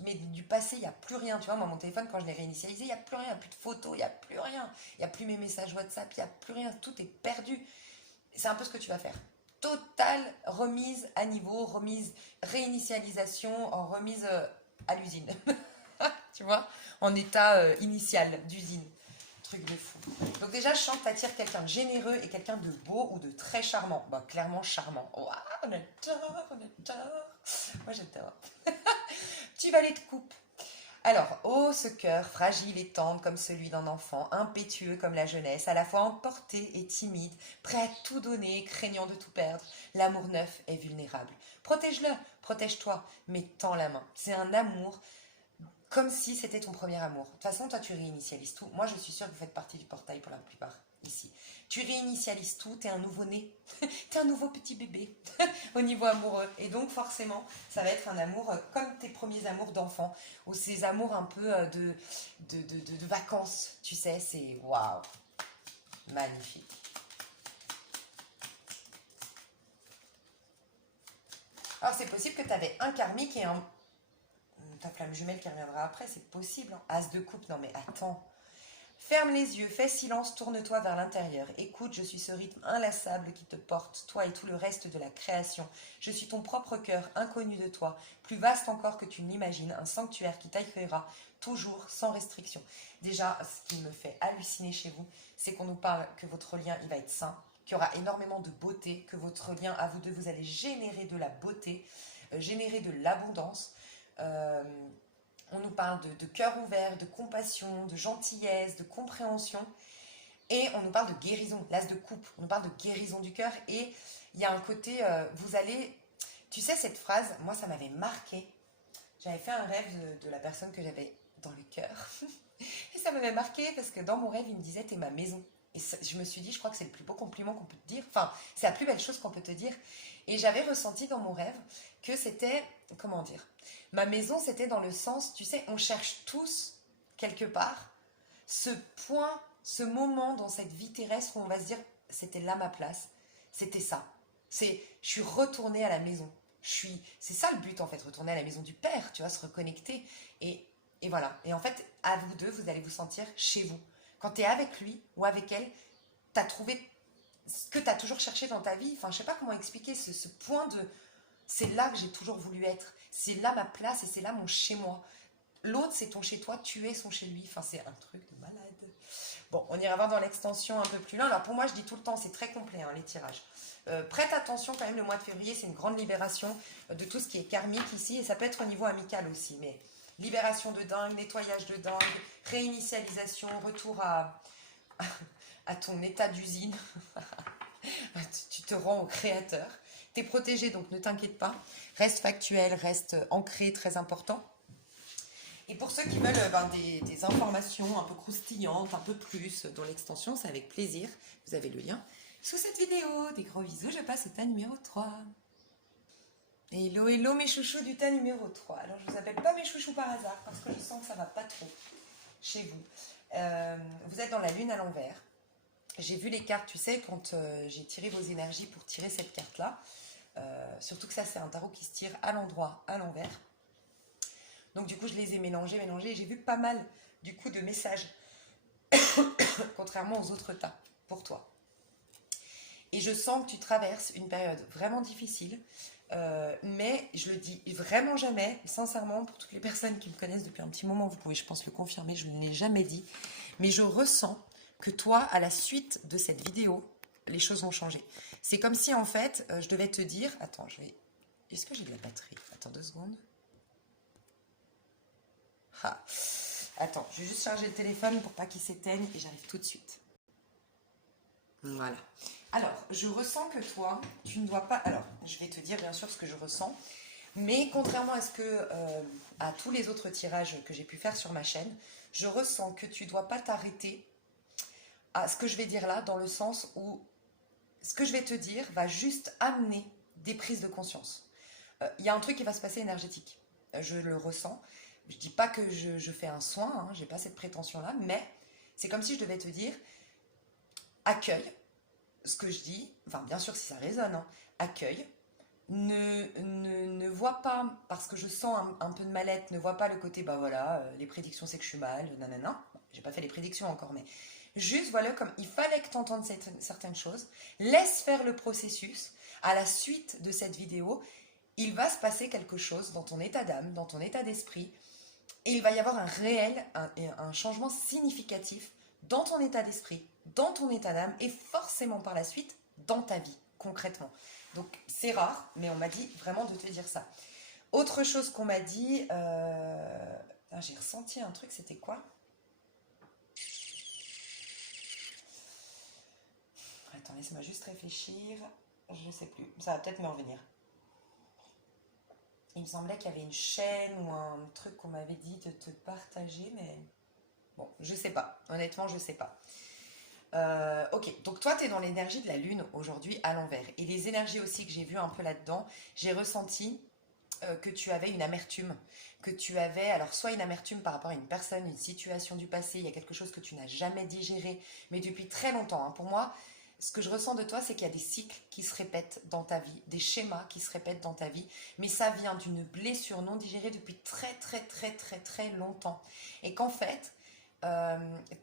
mais du passé, il n'y a plus rien. Tu vois, moi, mon téléphone, quand je l'ai réinitialisé, il n'y a plus rien. Il n'y a plus de photos, il n'y a plus rien. Il n'y a plus mes messages WhatsApp, il n'y a plus rien. Tout est perdu. C'est un peu ce que tu vas faire. Totale remise à niveau, remise, réinitialisation, en remise à l'usine. Tu vois, en état initial d'usine. Truc de fou. Donc déjà, je sens que tu attires quelqu'un de généreux et quelqu'un de beau ou de très charmant. Bah, clairement charmant. Waouh, on adore, on adore. Moi, j'adore. Tu valet de coupe. Alors, oh, ce cœur, fragile et tendre comme celui d'un enfant, impétueux comme la jeunesse, à la fois emporté et timide, prêt à tout donner, craignant de tout perdre, l'amour neuf est vulnérable. Protège-le, protège-toi, mais tends la main. C'est un amour comme si c'était ton premier amour. De toute façon, toi, tu réinitialises tout. Moi, je suis sûre que vous faites partie du portail pour la plupart ici. Tu réinitialises tout, t'es un nouveau-né, t'es un nouveau petit bébé au niveau amoureux. Et donc, forcément, ça va être un amour comme tes premiers amours d'enfant, ou ces amours un peu de vacances, tu sais, c'est waouh, magnifique. Alors, c'est possible que tu avais un karmique et ta flamme jumelle qui reviendra après, c'est possible. Hein. As de coupe, non mais attends. Ferme les yeux, fais silence, tourne-toi vers l'intérieur. Écoute, je suis ce rythme inlassable qui te porte, toi et tout le reste de la création. Je suis ton propre cœur, inconnu de toi, plus vaste encore que tu ne l'imagines, un sanctuaire qui t'accueillera toujours sans restriction. Déjà, ce qui me fait halluciner chez vous, c'est qu'on nous parle que votre lien, il va être sain, qu'il y aura énormément de beauté, que votre lien à vous deux, vous allez générer de la beauté, générer de l'abondance. Euh, on nous parle de cœur ouvert, de compassion, de gentillesse, de compréhension. Et on nous parle de guérison, l'as de coupe. On nous parle de guérison du cœur. Et il y a un côté, vous allez... Tu sais, cette phrase, moi, ça m'avait marqué. J'avais fait un rêve de la personne que j'avais dans le cœur. Et ça m'avait marqué parce que dans mon rêve, il me disait, t'es ma maison. Et ça, je me suis dit, je crois que c'est le plus beau compliment qu'on peut te dire. Enfin, c'est la plus belle chose qu'on peut te dire. Et j'avais ressenti dans mon rêve que c'était, comment dire, ma maison, c'était dans le sens, tu sais, on cherche tous, quelque part, ce point, ce moment dans cette vie terrestre où on va se dire, c'était là ma place, c'était ça. Je suis retournée à la maison. C'est ça le but en fait, retourner à la maison du Père, tu vois, se reconnecter. Et voilà. Et en fait, à vous deux, vous allez vous sentir chez vous. Quand tu es avec lui ou avec elle, tu as trouvé ce que tu as toujours cherché dans ta vie. Enfin, je sais pas comment expliquer ce point de... C'est là que j'ai toujours voulu être. C'est là ma place et c'est là mon chez-moi. L'autre, c'est ton chez-toi, tu es son chez-lui. Enfin, c'est un truc de malade. Bon, on ira voir dans l'extension un peu plus loin. Alors, pour moi, je dis tout le temps, c'est très complet, hein, les tirages. Prête attention quand même, le mois de février, c'est une grande libération de tout ce qui est karmique ici. Et ça peut être au niveau amical aussi. Mais libération de dingue, nettoyage de dingue, réinitialisation, retour à ton état d'usine. Tu te rends au créateur. Tu es protégé, donc ne t'inquiète pas. Reste factuel, reste ancré, très important. Et pour ceux qui veulent des informations un peu croustillantes, un peu plus dans l'extension, c'est avec plaisir. Vous avez le lien sous cette vidéo. Des gros bisous, je passe au tas numéro 3. Hello, hello mes chouchous du tas numéro 3. Alors je ne vous appelle pas mes chouchous par hasard parce que je sens que ça ne va pas trop chez vous. Vous êtes dans la lune à l'envers. J'ai vu les cartes, tu sais, quand j'ai tiré vos énergies pour tirer cette carte-là. Surtout que ça, c'est un tarot qui se tire à l'endroit, à l'envers. Donc du coup, je les ai mélangés, et j'ai vu pas mal, du coup, de messages, contrairement aux autres tas, pour toi. Et je sens que tu traverses une période vraiment difficile, mais je le dis vraiment jamais, sincèrement, pour toutes les personnes qui me connaissent depuis un petit moment, vous pouvez, je pense, le confirmer, je ne l'ai jamais dit, mais je ressens que toi, à la suite de cette vidéo, les choses vont changer. C'est comme si, en fait, je devais te dire... Attends, est-ce que j'ai de la batterie? Attends 2 secondes. Ah. Attends, je vais juste charger le téléphone pour pas qu'il s'éteigne et j'arrive tout de suite. Voilà. Alors, je ressens que toi, tu ne dois pas... Alors, je vais te dire bien sûr ce que je ressens. Mais contrairement à tous les autres tirages que j'ai pu faire sur ma chaîne, je ressens que tu ne dois pas t'arrêter à ce que je vais dire là, dans le sens où ce que je vais te dire va juste amener des prises de conscience. Il y a un truc qui va se passer énergétique. Je le ressens. Je ne dis pas que je fais un soin, hein, je n'ai pas cette prétention-là, mais c'est comme si je devais te dire, accueille ce que je dis, enfin bien sûr si ça résonne, hein, accueille, ne vois pas, parce que je sens un peu de mal-être, ne vois pas le côté, bah voilà, les prédictions c'est que je suis mal, nanana, j'ai pas fait les prédictions encore, mais juste voilà, comme il fallait que tu entendes certaines choses, laisse faire le processus, à la suite de cette vidéo, il va se passer quelque chose dans ton état d'âme, dans ton état d'esprit, et il va y avoir un changement significatif dans ton état d'esprit, dans ton état d'âme, et forcément par la suite, dans ta vie, concrètement. Donc c'est rare, mais on m'a dit vraiment de te dire ça. Autre chose qu'on m'a dit, j'ai ressenti un truc, c'était quoi? Attends, laisse-moi juste réfléchir, je sais plus, ça va peut-être me revenir. Il me semblait qu'il y avait une chaîne ou un truc qu'on m'avait dit de te partager, mais bon, je sais pas. Honnêtement, je sais pas. Ok, donc toi, tu es dans l'énergie de la Lune aujourd'hui à l'envers. Et les énergies aussi que j'ai vues un peu là-dedans, j'ai ressenti que tu avais une amertume. Que tu avais, alors soit une amertume par rapport à une personne, une situation du passé, il y a quelque chose que tu n'as jamais digéré, mais depuis très longtemps. Hein. Pour moi, ce que je ressens de toi, c'est qu'il y a des cycles qui se répètent dans ta vie, des schémas qui se répètent dans ta vie, mais ça vient d'une blessure non digérée depuis très très très très très longtemps. Et qu'en fait,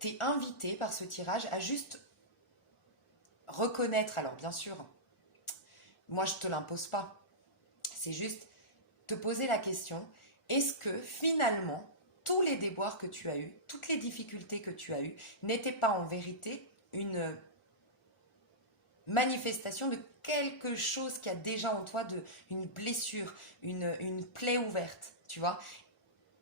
tu es invité par ce tirage à juste reconnaître, alors bien sûr, moi je ne te l'impose pas, c'est juste te poser la question, est-ce que finalement, tous les déboires que tu as eus, toutes les difficultés que tu as eues, n'étaient pas en vérité une manifestation de quelque chose qui a déjà en toi, une blessure, une plaie ouverte, tu vois,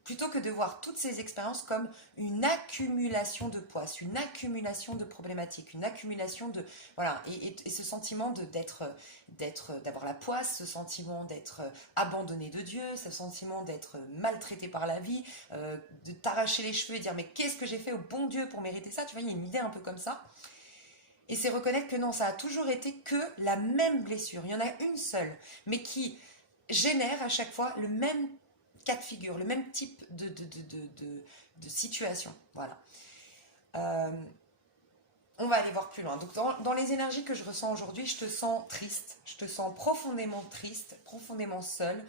plutôt que de voir toutes ces expériences comme une accumulation de poids, une accumulation de problématiques, une accumulation de... Voilà, et ce sentiment d'avoir la poisse, ce sentiment d'être abandonné de Dieu, ce sentiment d'être maltraité par la vie, de t'arracher les cheveux et dire mais qu'est-ce que j'ai fait au bon Dieu pour mériter ça? Tu vois, il y a une idée un peu comme ça. Et c'est reconnaître que non, ça a toujours été que la même blessure. Il y en a une seule, mais qui génère à chaque fois le même cas de figure, le même type de situation. Voilà. Euh, on va aller voir plus loin. Donc dans les énergies que je ressens aujourd'hui, je te sens triste, je te sens profondément triste, profondément seule,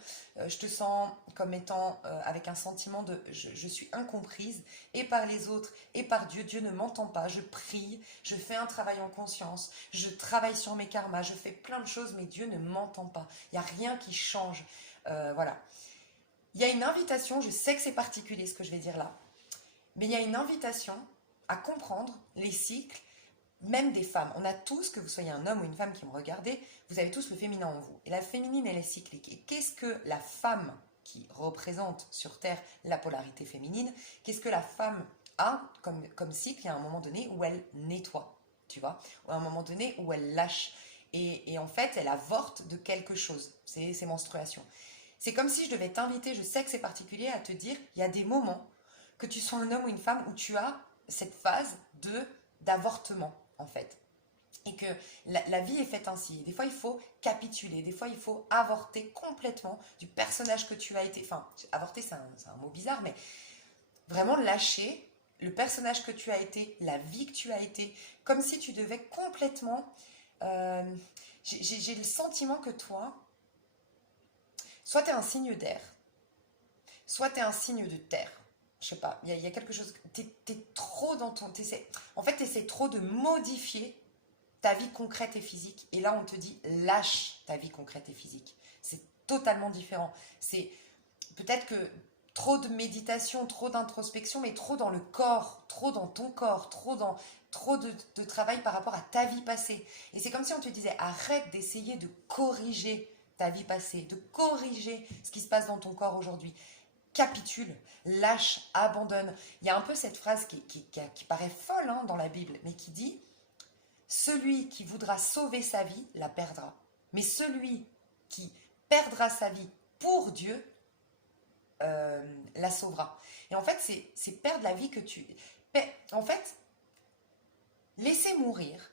je te sens comme étant avec un sentiment de je suis incomprise, et par les autres, et par Dieu. Dieu ne m'entend pas, je prie, je fais un travail en conscience, je travaille sur mes karmas, je fais plein de choses, mais Dieu ne m'entend pas. Il n'y a rien qui change. Voilà. Il y a une invitation, je sais que c'est particulier ce que je vais dire là, mais il y a une invitation à comprendre les cycles, même des femmes. On a tous, que vous soyez un homme ou une femme qui me regardez, vous avez tous le féminin en vous. Et la féminine, elle est cyclique. Et qu'est-ce que la femme qui représente sur Terre la polarité féminine, qu'est-ce que la femme a comme cycle? Il y a un moment donné où elle nettoie, tu vois, ou à un moment donné où elle lâche. Et en fait, elle avorte de quelque chose, c'est ses menstruations. C'est comme si je devais t'inviter, je sais que c'est particulier, à te dire, il y a des moments, que tu sois un homme ou une femme, où tu as cette phase d'avortement, en fait. Et que la vie est faite ainsi. Des fois, il faut capituler, des fois, il faut avorter complètement du personnage que tu as été. Enfin, avorter, c'est un mot bizarre, mais vraiment lâcher le personnage que tu as été, la vie que tu as été, comme si tu devais complètement... j'ai le sentiment que toi, soit tu es un signe d'air, soit tu es un signe de terre. Je sais pas, il y a quelque chose. T'es trop dans ton. En fait, tu essaies trop de modifier ta vie concrète et physique. Et là, on te dit lâche ta vie concrète et physique. C'est totalement différent. C'est peut-être que trop de méditation, trop d'introspection, mais trop dans le corps, trop dans ton corps, trop de travail par rapport à ta vie passée. Et c'est comme si on te disait arrête d'essayer de corriger ta vie passée, de corriger ce qui se passe dans ton corps aujourd'hui. Capitule, lâche, abandonne. Il y a un peu cette phrase qui paraît folle hein, dans la Bible, mais qui dit « Celui qui voudra sauver sa vie la perdra. Mais celui qui perdra sa vie pour Dieu, la sauvera. Et en fait, c'est perdre la vie que tu... En fait, laisser mourir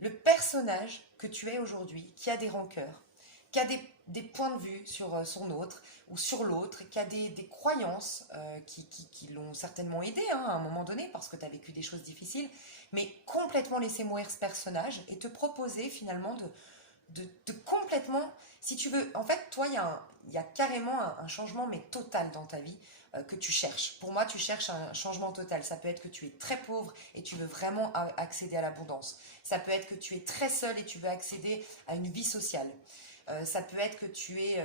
le personnage que tu es aujourd'hui, qui a des rancœurs, qui a des points de vue sur son autre ou sur l'autre, qui a des croyances qui l'ont certainement aidé hein, à un moment donné parce que tu as vécu des choses difficiles, mais complètement laisser mourir ce personnage et te proposer finalement de complètement, si tu veux, en fait, toi, il y a carrément un changement, mais total dans ta vie que tu cherches. Pour moi, tu cherches un changement total. Ça peut être que tu es très pauvre et tu veux vraiment accéder à l'abondance. Ça peut être que tu es très seul et tu veux accéder à une vie sociale. Ça peut être que tu es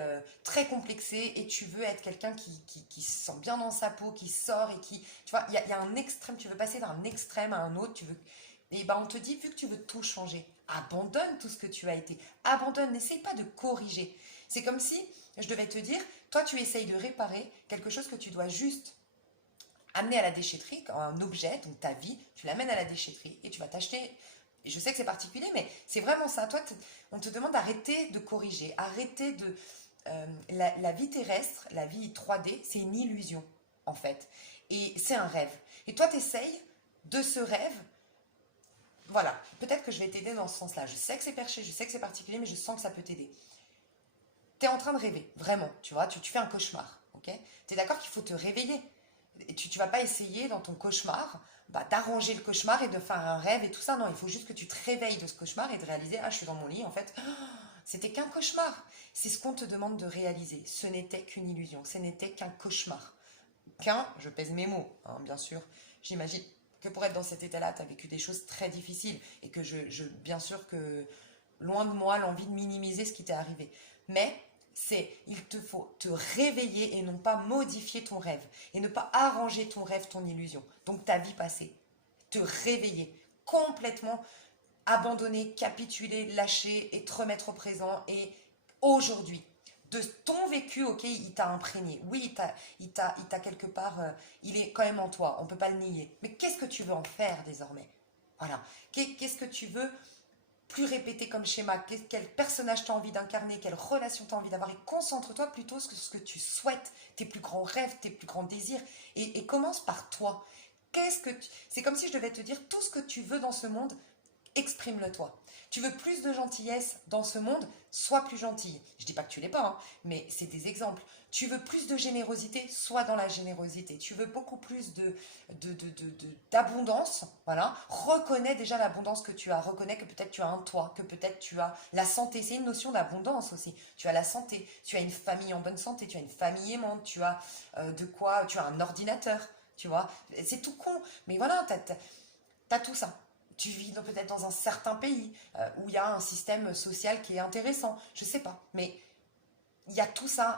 très complexé et tu veux être quelqu'un qui se sent bien dans sa peau, qui sort et qui... Tu vois, il y a un extrême, tu veux passer d'un extrême à un autre, tu veux... Et ben on te dit, vu que tu veux tout changer, abandonne tout ce que tu as été. Abandonne, n'essaye pas de corriger. C'est comme si je devais te dire, toi tu essayes de réparer quelque chose que tu dois juste amener à la déchetterie, un objet, donc ta vie, tu l'amènes à la déchetterie et tu vas t'acheter. Je sais que c'est particulier, mais c'est vraiment ça. Toi, on te demande d'arrêter de corriger, arrêter de... la vie terrestre, la vie 3D, c'est une illusion, en fait. Et c'est un rêve. Et toi, tu essayes de ce rêve. Voilà, peut-être que je vais t'aider dans ce sens-là. Je sais que c'est perché, je sais que c'est particulier, mais je sens que ça peut t'aider. Tu es en train de rêver, vraiment, tu vois, tu fais un cauchemar, ok? Tu es d'accord qu'il faut te réveiller. Et tu vas pas essayer dans ton cauchemar d'arranger le cauchemar et de faire un rêve et tout ça. Non, il faut juste que tu te réveilles de ce cauchemar et de réaliser, ah, je suis dans mon lit, en fait, c'était qu'un cauchemar. C'est ce qu'on te demande de réaliser. Ce n'était qu'une illusion, ce n'était qu'un cauchemar. Je pèse mes mots, hein, bien sûr, j'imagine que pour être dans cet état-là, tu as vécu des choses très difficiles et que bien sûr que loin de moi l'envie de minimiser ce qui t'est arrivé. Mais il te faut te réveiller et non pas modifier ton rêve et ne pas arranger ton rêve, ton illusion. Donc ta vie passée, te réveiller complètement, abandonner, capituler, lâcher et te remettre au présent et aujourd'hui. De ton vécu, ok, il t'a imprégné. Oui, il t'a quelque part, il est quand même en toi. On ne peut pas le nier. Mais qu'est-ce que tu veux en faire désormais? Voilà. Qu'est-ce que tu veux plus répéter comme schéma? Quel personnage tu as envie d'incarner? Quelle relation tu as envie d'avoir? Et concentre-toi plutôt sur ce que tu souhaites, tes plus grands rêves, tes plus grands désirs. Et commence par toi. C'est comme si je devais te dire tout ce que tu veux dans ce monde, exprime-le toi. Tu veux plus de gentillesse dans ce monde, sois plus gentille. Je dis pas que tu l'es pas, hein, mais c'est des exemples. Tu veux plus de générosité, sois dans la générosité. Tu veux beaucoup plus d'abondance, voilà. Reconnais déjà l'abondance que tu as. Reconnais que peut-être tu as un toit, que peut-être tu as la santé. C'est une notion d'abondance aussi. Tu as la santé, tu as une famille en bonne santé, tu as une famille aimante, tu as tu as un ordinateur, tu vois. C'est tout con, mais voilà, t'as tout ça. Tu vis peut-être dans un certain pays où il y a un système social qui est intéressant. Je sais pas, mais il y a tout ça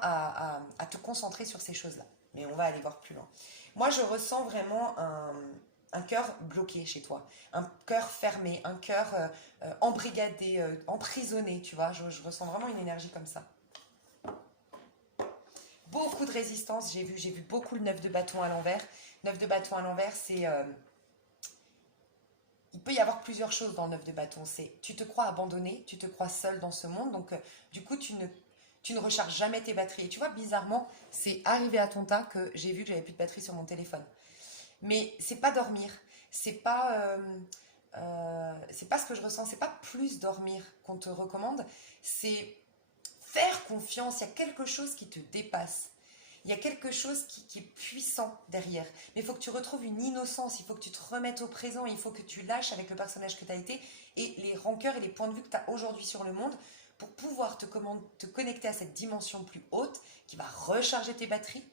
à te concentrer sur ces choses-là. Mais on va aller voir plus loin. Moi, je ressens vraiment un cœur bloqué chez toi, un cœur fermé, un cœur embrigadé, emprisonné, tu vois. Je ressens vraiment une énergie comme ça. Beaucoup de résistance, j'ai vu beaucoup le 9 de bâton à l'envers. 9 de bâton à l'envers, c'est... il peut y avoir plusieurs choses dans le 9 de bâton. C'est tu te crois abandonné, tu te crois seul dans ce monde, donc du coup tu ne recharges jamais tes batteries. Et tu vois, bizarrement, c'est arrivé à ton tas que j'ai vu que j'avais plus de batterie sur mon téléphone. Mais c'est pas dormir, c'est pas ce que je ressens, c'est pas plus dormir qu'on te recommande, c'est faire confiance. Il y a quelque chose qui te dépasse. Il y a quelque chose qui est puissant derrière. Mais il faut que tu retrouves une innocence, il faut que tu te remettes au présent, il faut que tu lâches avec le personnage que tu as été et les rancœurs et les points de vue que tu as aujourd'hui sur le monde pour pouvoir te connecter à cette dimension plus haute qui va recharger tes batteries.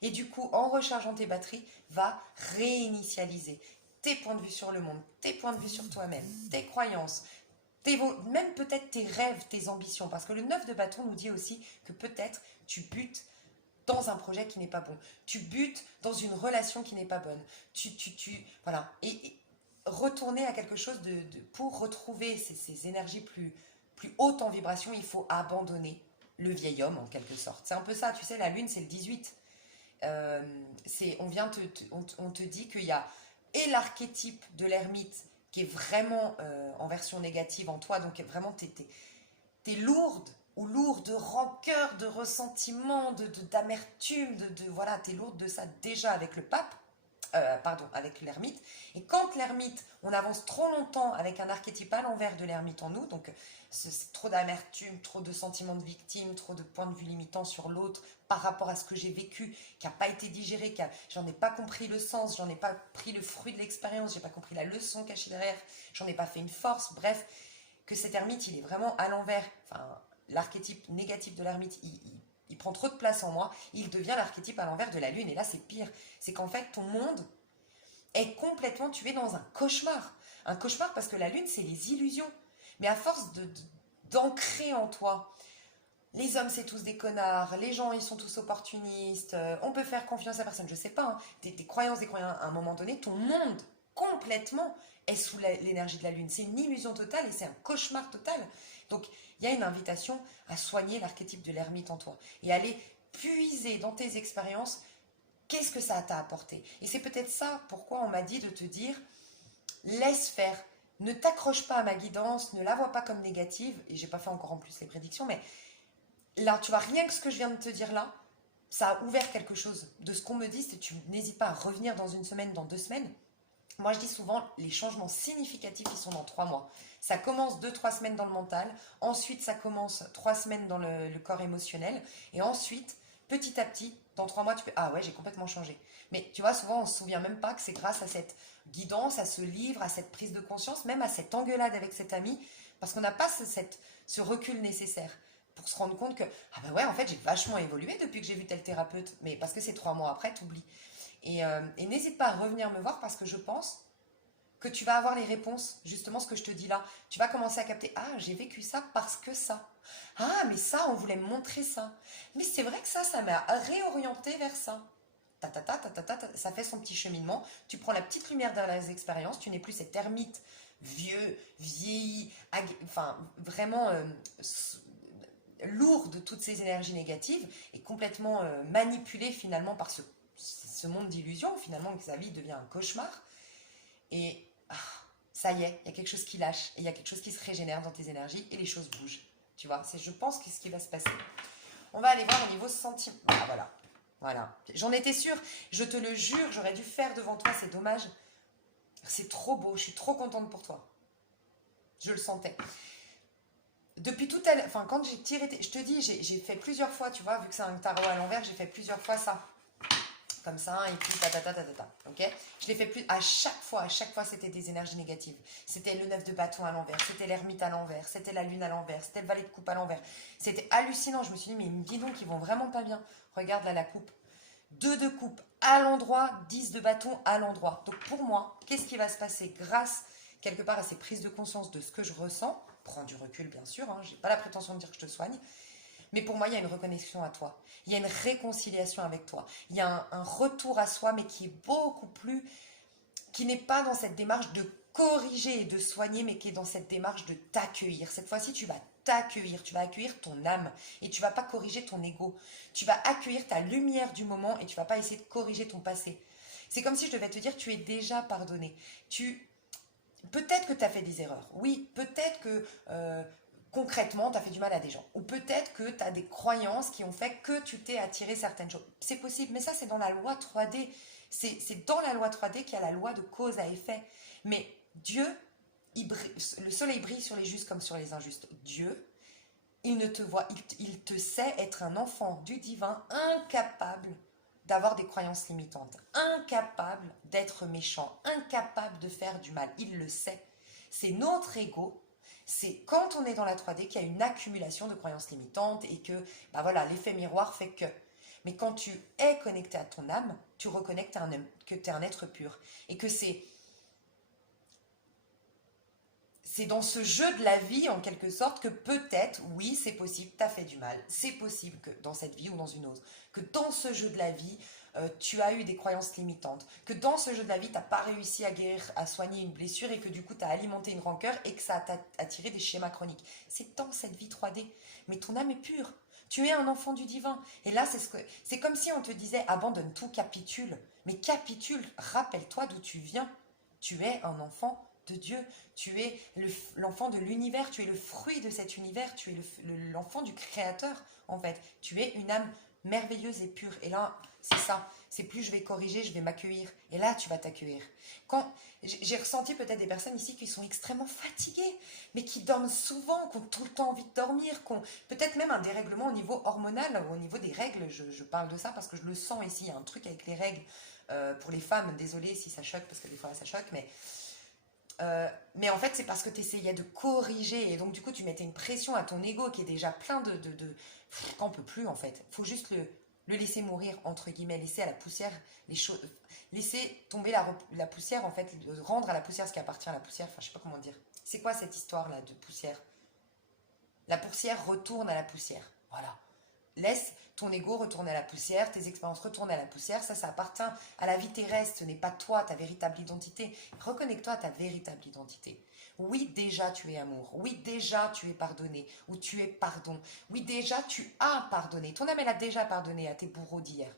Et du coup, en rechargeant tes batteries, va réinitialiser tes points de vue sur le monde, tes points de vue sur toi-même, tes croyances, même peut-être tes rêves, tes ambitions. Parce que le 9 de bâton nous dit aussi que peut-être tu butes dans un projet qui n'est pas bon. Tu butes dans une relation qui n'est pas bonne. Voilà. Et retourner à quelque chose pour retrouver ces énergies plus hautes en vibration, il faut abandonner le vieil homme en quelque sorte. C'est un peu ça, tu sais, la lune c'est le 18. On te dit qu'il y a et l'archétype de l'ermite qui est vraiment en version négative en toi, donc vraiment t'es lourde ou lourd de rancœur, de ressentiment, d'amertume, voilà, t'es lourde de ça déjà avec le pape, pardon, avec l'ermite. Et quand l'ermite, on avance trop longtemps avec un archétype à l'envers de l'ermite en nous, donc c'est trop d'amertume, trop de sentiments de victime, trop de points de vue limitants sur l'autre par rapport à ce que j'ai vécu, qui n'a pas été digéré, j'en ai pas compris le sens, j'en ai pas pris le fruit de l'expérience, j'ai pas compris la leçon cachée derrière, j'en ai pas fait une force, bref, que cet ermite, il est vraiment à l'envers, enfin, l'archétype négatif de l'ermite, il prend trop de place en moi, il devient l'archétype à l'envers de la lune, et là c'est pire, c'est qu'en fait ton monde est complètement, tu es dans un cauchemar parce que la lune c'est les illusions, mais à force d'ancrer en toi, les hommes c'est tous des connards, les gens ils sont tous opportunistes, on peut faire confiance à personne, je sais pas, hein, des croyances, à un moment donné, ton monde complètement est sous l'énergie de la lune, c'est une illusion totale et c'est un cauchemar total, donc il y a une invitation à soigner l'archétype de l'ermite en toi et aller puiser dans tes expériences qu'est-ce que ça t'a apporté. Et c'est peut-être ça pourquoi on m'a dit de te dire laisse faire, ne t'accroche pas à ma guidance, ne la vois pas comme négative, et j'ai pas fait encore en plus les prédictions, mais là tu vois, rien que ce que je viens de te dire là, ça a ouvert quelque chose de ce qu'on me dit, c'est tu n'hésites pas à revenir dans une semaine, dans 2 semaines. Moi, je dis souvent, les changements significatifs, ils sont dans 3 mois. Ça commence 2, 3 semaines dans le mental, ensuite ça commence 3 semaines dans le corps émotionnel, et ensuite, petit à petit, dans 3 mois, tu fais ah ouais, j'ai complètement changé. Mais tu vois, souvent, on se souvient même pas que c'est grâce à cette guidance, à ce livre, à cette prise de conscience, même à cette engueulade avec cet ami, parce qu'on n'a pas ce recul nécessaire pour se rendre compte que ah ben ouais, en fait, j'ai vachement évolué depuis que j'ai vu tel thérapeute, mais parce que c'est 3 mois après, t'oublies. Et n'hésite pas à revenir me voir parce que je pense que tu vas avoir les réponses, justement ce que je te dis là. Tu vas commencer à capter, ah, j'ai vécu ça parce que ça. Ah, mais ça, on voulait me montrer ça. Mais c'est vrai que ça m'a réorienté vers ça. Ça fait son petit cheminement. Tu prends la petite lumière derrière les expériences. Tu n'es plus cet ermite vieux, vieilli, enfin, vraiment lourd de toutes ces énergies négatives et complètement manipulé finalement par ce monde d'illusions, finalement, que sa vie devient un cauchemar. Et ça y est, il y a quelque chose qui lâche, et il y a quelque chose qui se régénère dans tes énergies, et les choses bougent. Tu vois, c'est je pense que ce qui va se passer. On va aller voir au niveau sentiment. Ah voilà, voilà. J'en étais sûre, je te le jure, j'aurais dû faire devant toi, c'est dommage. C'est trop beau, je suis trop contente pour toi. Je le sentais. Depuis tout à l'heure, enfin quand j'ai tiré, je te dis, j'ai fait plusieurs fois, tu vois, vu que c'est un tarot à l'envers, j'ai fait plusieurs fois ça. Comme ça, et puis ok. Je l'ai fait plus, à chaque fois c'était des énergies négatives. C'était le 9 de bâton à l'envers, c'était l'ermite à l'envers, c'était la lune à l'envers, c'était le valet de coupe à l'envers. C'était hallucinant, je me suis dit, mais dis donc, ils vont vraiment pas bien. Regarde là la coupe. 2 de coupe à l'endroit, 10 de bâton à l'endroit. Donc pour moi, qu'est-ce qui va se passer grâce quelque part à ces prises de conscience de ce que je ressens? Prends du recul bien sûr, hein, j'ai pas la prétention de dire que je te soigne. Mais pour moi, il y a une reconnexion à toi. Il y a une réconciliation avec toi. Il y a un retour à soi, mais qui est beaucoup plus... qui n'est pas dans cette démarche de corriger et de soigner, mais qui est dans cette démarche de t'accueillir. Cette fois-ci, tu vas t'accueillir, tu vas accueillir ton âme et tu vas pas corriger ton ego. Tu vas accueillir ta lumière du moment et tu vas pas essayer de corriger ton passé. C'est comme si je devais te dire, tu es déjà pardonné. Peut-être que tu as fait des erreurs. Oui, peut-être que concrètement, tu as fait du mal à des gens. Ou peut-être que tu as des croyances qui ont fait que tu t'es attiré certaines choses. C'est possible, mais ça, c'est dans la loi 3D. C'est dans la loi 3D qu'il y a la loi de cause à effet. Mais Dieu, le soleil brille sur les justes comme sur les injustes. Dieu, il ne te voit, il te sait être un enfant du divin incapable d'avoir des croyances limitantes, incapable d'être méchant, incapable de faire du mal. Il le sait. C'est notre ego. C'est quand on est dans la 3D qu'il y a une accumulation de croyances limitantes et que bah voilà, l'effet miroir fait que. Mais quand tu es connecté à ton âme, tu reconnais que tu es un être pur. Et que c'est dans ce jeu de la vie, en quelque sorte, que peut-être, oui, c'est possible, tu as fait du mal. C'est possible que dans cette vie ou dans une autre, que dans ce jeu de la vie, tu as eu des croyances limitantes. Que dans ce jeu de la vie, tu n'as pas réussi à guérir, à soigner une blessure et que du coup, tu as alimenté une rancœur et que ça t'a attiré des schémas chroniques. C'est dans cette vie 3D. Mais ton âme est pure. Tu es un enfant du divin. Et là, c'est comme si on te disait abandonne tout, capitule. Mais capitule, rappelle-toi d'où tu viens. Tu es un enfant de Dieu, tu es l'enfant de l'univers, tu es le fruit de cet univers, tu es l'enfant du Créateur, en fait. Tu es une âme merveilleuse et pure. Et là, c'est ça. C'est plus je vais corriger, je vais m'accueillir. Et là, tu vas t'accueillir. Quand j'ai ressenti peut-être des personnes ici qui sont extrêmement fatiguées, mais qui dorment souvent, qui ont tout le temps envie de dormir, qui ont peut-être même un dérèglement au niveau hormonal, au niveau des règles. Je parle de ça parce que je le sens ici. Il y a un truc avec les règles pour les femmes. Désolée si ça choque, parce que des fois ça choque, mais en fait, c'est parce que tu essayais de corriger et donc du coup, tu mettais une pression à ton ego qui est déjà plein qu'on peut plus en fait. Il faut juste le laisser mourir, entre guillemets, laisser à la poussière les choses, laisser tomber la poussière en fait, rendre à la poussière ce qui appartient à la poussière. Enfin, je sais pas comment dire. C'est quoi cette histoire là de poussière? La poussière retourne à la poussière. Voilà. Laisse ton ego retourner à la poussière, tes expériences retourner à la poussière, ça appartient à la vie terrestre, ce n'est pas toi, ta véritable identité. Reconnecte-toi à ta véritable identité. Oui, déjà tu es amour, oui, déjà tu es pardonné, ou tu es pardon, oui, déjà tu as pardonné, ton âme elle a déjà pardonné à tes bourreaux d'hier.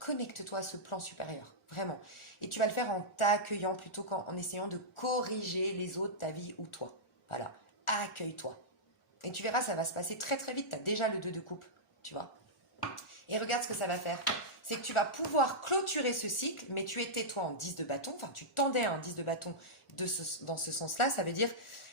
Connecte-toi à ce plan supérieur, vraiment. Et tu vas le faire en t'accueillant plutôt qu'en essayant de corriger les autres, ta vie ou toi. Voilà, accueille-toi. Et tu verras, ça va se passer très très vite. Tu as déjà le 2 de coupe, tu vois. Et regarde ce que ça va faire. C'est que tu vas pouvoir clôturer ce cycle, mais tu étais toi en 10 de bâton. Enfin, tu tendais à un 10 de bâton dans ce sens-là. Ça veut dire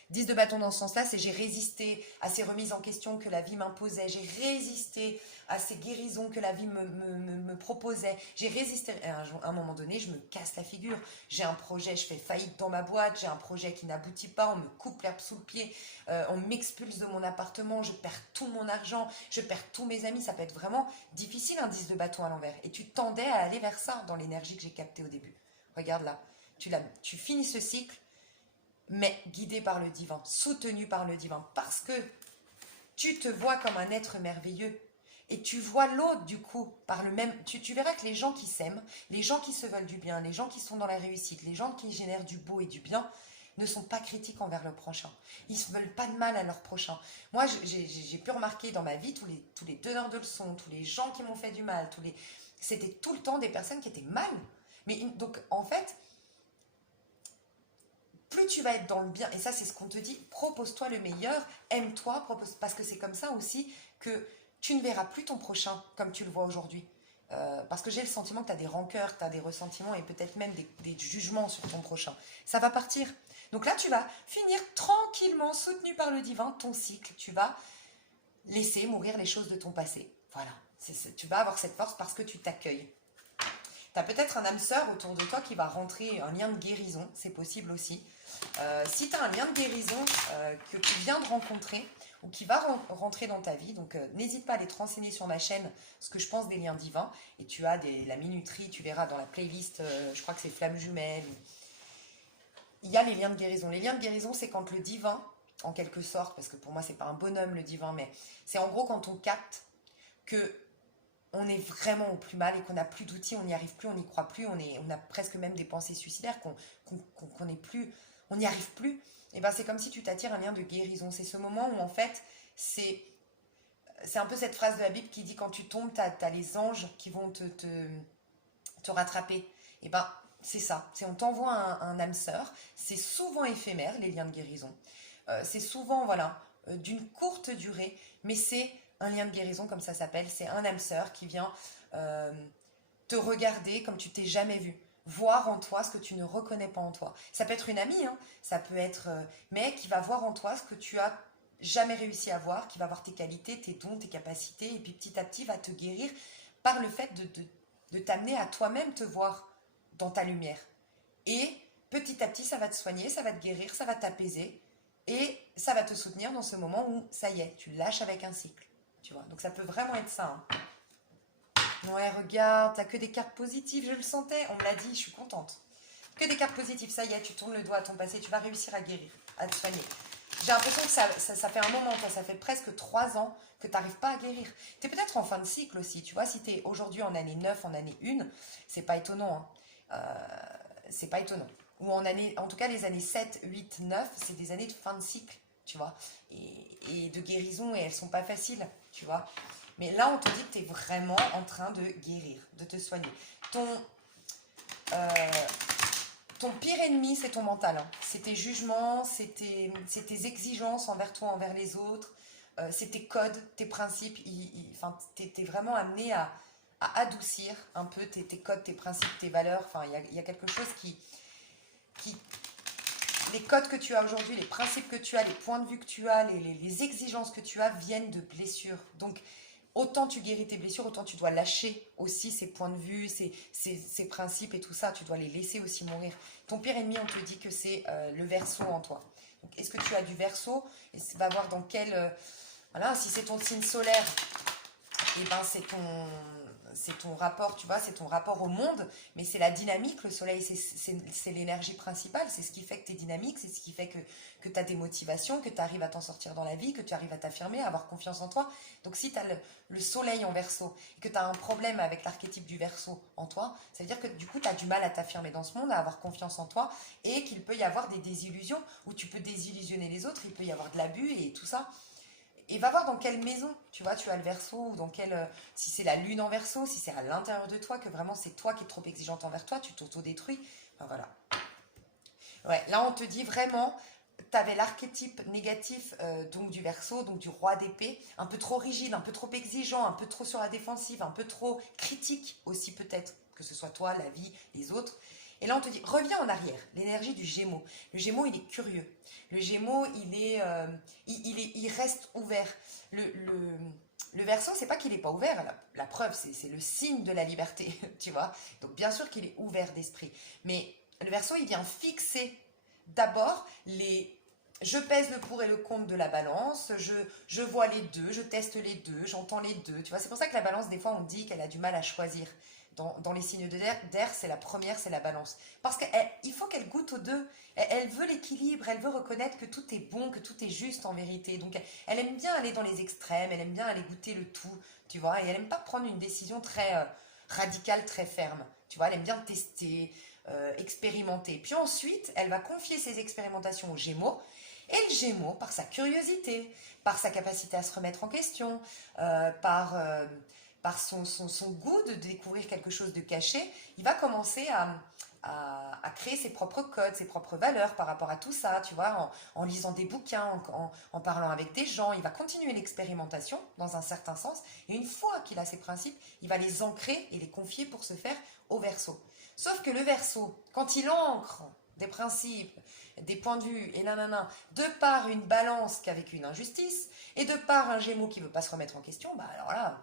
10 de bâton dans ce sens-là, c'est j'ai résisté à ces remises en question que la vie m'imposait. J'ai résisté à ces guérisons que la vie me proposait. J'ai résisté. À un moment donné, je me casse la figure. J'ai un projet, je fais faillite dans ma boîte. J'ai un projet qui n'aboutit pas. On me coupe l'herbe sous le pied. On m'expulse de mon appartement. Je perds tout mon argent. Je perds tous mes amis. Ça peut être vraiment difficile, un 10 de bâton à l'envers. Et tu tendais à aller vers ça dans l'énergie que j'ai captée au début. Regarde là. Tu finis ce cycle, mais guidé par le divin, soutenu par le divin, parce que tu te vois comme un être merveilleux et tu vois l'autre du coup par le même. Tu verras que les gens qui s'aiment, les gens qui se veulent du bien, les gens qui sont dans la réussite, les gens qui génèrent du beau et du bien ne sont pas critiques envers leur prochain. Ils ne veulent pas de mal à leur prochain. Moi, j'ai pu remarquer dans ma vie tous les donneurs de leçons, tous les gens qui m'ont fait du mal, c'était tout le temps des personnes qui étaient mal. Mais donc en fait, plus tu vas être dans le bien, et ça c'est ce qu'on te dit, propose-toi le meilleur, aime-toi, parce que c'est comme ça aussi que tu ne verras plus ton prochain comme tu le vois aujourd'hui. Parce que j'ai le sentiment que tu as des rancœurs, tu as des ressentiments et peut-être même des jugements sur ton prochain. Ça va partir. Donc là, tu vas finir tranquillement, soutenu par le divin, ton cycle. Tu vas laisser mourir les choses de ton passé. Voilà. Tu vas avoir cette force parce que tu t'accueilles. Tu as peut-être un âme sœur autour de toi qui va rentrer, un lien de guérison, c'est possible aussi. Si tu as un lien de guérison que tu viens de rencontrer ou qui va rentrer dans ta vie, donc n'hésite pas à aller te renseigner sur ma chaîne ce que je pense des liens divins. Et tu as la minuterie, tu verras dans la playlist, je crois que c'est Flamme Jumelle. Il y a les liens de guérison. Les liens de guérison, c'est quand le divin, en quelque sorte, parce que pour moi, c'est pas un bonhomme le divin, mais c'est en gros quand on capte que on est vraiment au plus mal et qu'on n'a plus d'outils, on n'y arrive plus, on n'y croit plus, on a presque même des pensées suicidaires, qu'on n'est plus, on n'y arrive plus. Et ben c'est comme si tu t'attires un lien de guérison. C'est ce moment où en fait, c'est un peu cette phrase de la Bible qui dit quand tu tombes, t'as les anges qui vont te rattraper. Et ben c'est ça, c'est on t'envoie un âme sœur. C'est souvent éphémère les liens de guérison. C'est souvent voilà d'une courte durée, mais c'est un lien de guérison comme ça s'appelle. C'est un âme sœur qui vient te regarder comme tu t'es jamais vu, voir en toi ce que tu ne reconnais pas en toi. Ça peut être une amie, hein, ça peut être, mais qui va voir en toi ce que tu as jamais réussi à voir, qui va voir tes qualités, tes dons, tes capacités, et puis petit à petit va te guérir par le fait de t'amener à toi-même te voir dans ta lumière. Et petit à petit, ça va te soigner, ça va te guérir, ça va t'apaiser, et ça va te soutenir dans ce moment où, ça y est, tu lâches avec un cycle. Tu vois, donc ça peut vraiment être ça. Hein. Ouais, regarde, t'as que des cartes positives, je le sentais, on me l'a dit, je suis contente. Que des cartes positives, ça y est, tu tournes le doigt à ton passé, tu vas réussir à guérir, à te soigner. J'ai l'impression que ça fait un moment, toi, ça fait presque 3 ans que tu n'arrives pas à guérir. Tu es peut-être en fin de cycle aussi, tu vois, si tu es aujourd'hui en année 9, en année 1, c'est pas étonnant. Hein. C'est pas étonnant. Ou en tout cas, les années 7, 8, 9, c'est des années de fin de cycle, tu vois, et de guérison, et elles sont pas faciles, tu vois. Mais là, on te dit que tu es vraiment en train de guérir, de te soigner. Ton ton pire ennemi, c'est ton mental, hein. C'est tes jugements, c'est tes exigences envers toi, envers les autres, c'est tes codes, tes principes. Enfin, t'es vraiment amené à adoucir un peu tes codes, tes principes, tes valeurs. Enfin, il y a quelque chose qui, les codes que tu as aujourd'hui, les principes que tu as, les points de vue que tu as, les exigences que tu as viennent de blessures. Donc, autant tu guéris tes blessures, autant tu dois lâcher aussi ces points de vue, ces principes et tout ça. Tu dois les laisser aussi mourir. Ton pire ennemi, on te dit que c'est le verseau en toi. Donc, est-ce que tu as du verseau? Et va voir dans quel... voilà, si c'est ton signe solaire, et ben c'est ton rapport, tu vois, c'est ton rapport au monde, mais c'est la dynamique. Le soleil, c'est l'énergie principale, c'est ce qui fait que tu es dynamique, c'est ce qui fait que tu as des motivations, que tu arrives à t'en sortir dans la vie, que tu arrives à t'affirmer, à avoir confiance en toi. Donc si tu as le soleil en verseau et que tu as un problème avec l'archétype du verseau en toi, ça veut dire que du coup tu as du mal à t'affirmer dans ce monde, à avoir confiance en toi, et qu'il peut y avoir des désillusions où tu peux désillusionner les autres, il peut y avoir de l'abus et tout ça. Et va voir dans quelle maison, tu vois, tu as le verseau, ou dans quelle, si c'est la lune en verseau, si c'est à l'intérieur de toi, que vraiment c'est toi qui es trop exigeante envers toi, tu t'auto-détruis. Enfin voilà. Ouais, là on te dit vraiment, tu avais l'archétype négatif donc du verseau, donc du roi d'épée, un peu trop rigide, un peu trop exigeant, un peu trop sur la défensive, un peu trop critique aussi peut-être, que ce soit toi, la vie, les autres. Et là on te dit, reviens en arrière, l'énergie du Gémeaux. Le Gémeaux il est curieux. Le Gémeaux il reste ouvert. Le Verseau, c'est pas qu'il n'est pas ouvert, la preuve, c'est le signe de la liberté, tu vois. Donc bien sûr qu'il est ouvert d'esprit. Mais le Verseau, il vient fixer d'abord les... Je pèse le pour et le contre de la balance, je vois les deux, je teste les deux, j'entends les deux. Tu vois, c'est pour ça que la balance, des fois, on dit qu'elle a du mal à choisir. Dans les signes d'air, c'est la première, c'est la balance. Parce qu'il faut qu'elle goûte aux deux. Elle veut l'équilibre, elle veut reconnaître que tout est bon, que tout est juste en vérité. Donc elle aime bien aller dans les extrêmes, elle aime bien aller goûter le tout, tu vois. Et elle aime pas prendre une décision très radicale, très ferme. Tu vois, elle aime bien tester, expérimenter. Puis ensuite, elle va confier ses expérimentations aux Gémeaux. Et le Gémeaux, par sa curiosité, par sa capacité à se remettre en question, par son goût de découvrir quelque chose de caché, il va commencer à créer ses propres codes, ses propres valeurs par rapport à tout ça, tu vois, en lisant des bouquins, en parlant avec des gens. Il va continuer l'expérimentation dans un certain sens. Et une fois qu'il a ses principes, il va les ancrer et les confier pour se faire au Verseau. Sauf que le Verseau, quand il ancre des principes, des points de vue, et nanana, de par une balance qu'avec une injustice, et de par un Gémeaux qui ne veut pas se remettre en question, bah alors là,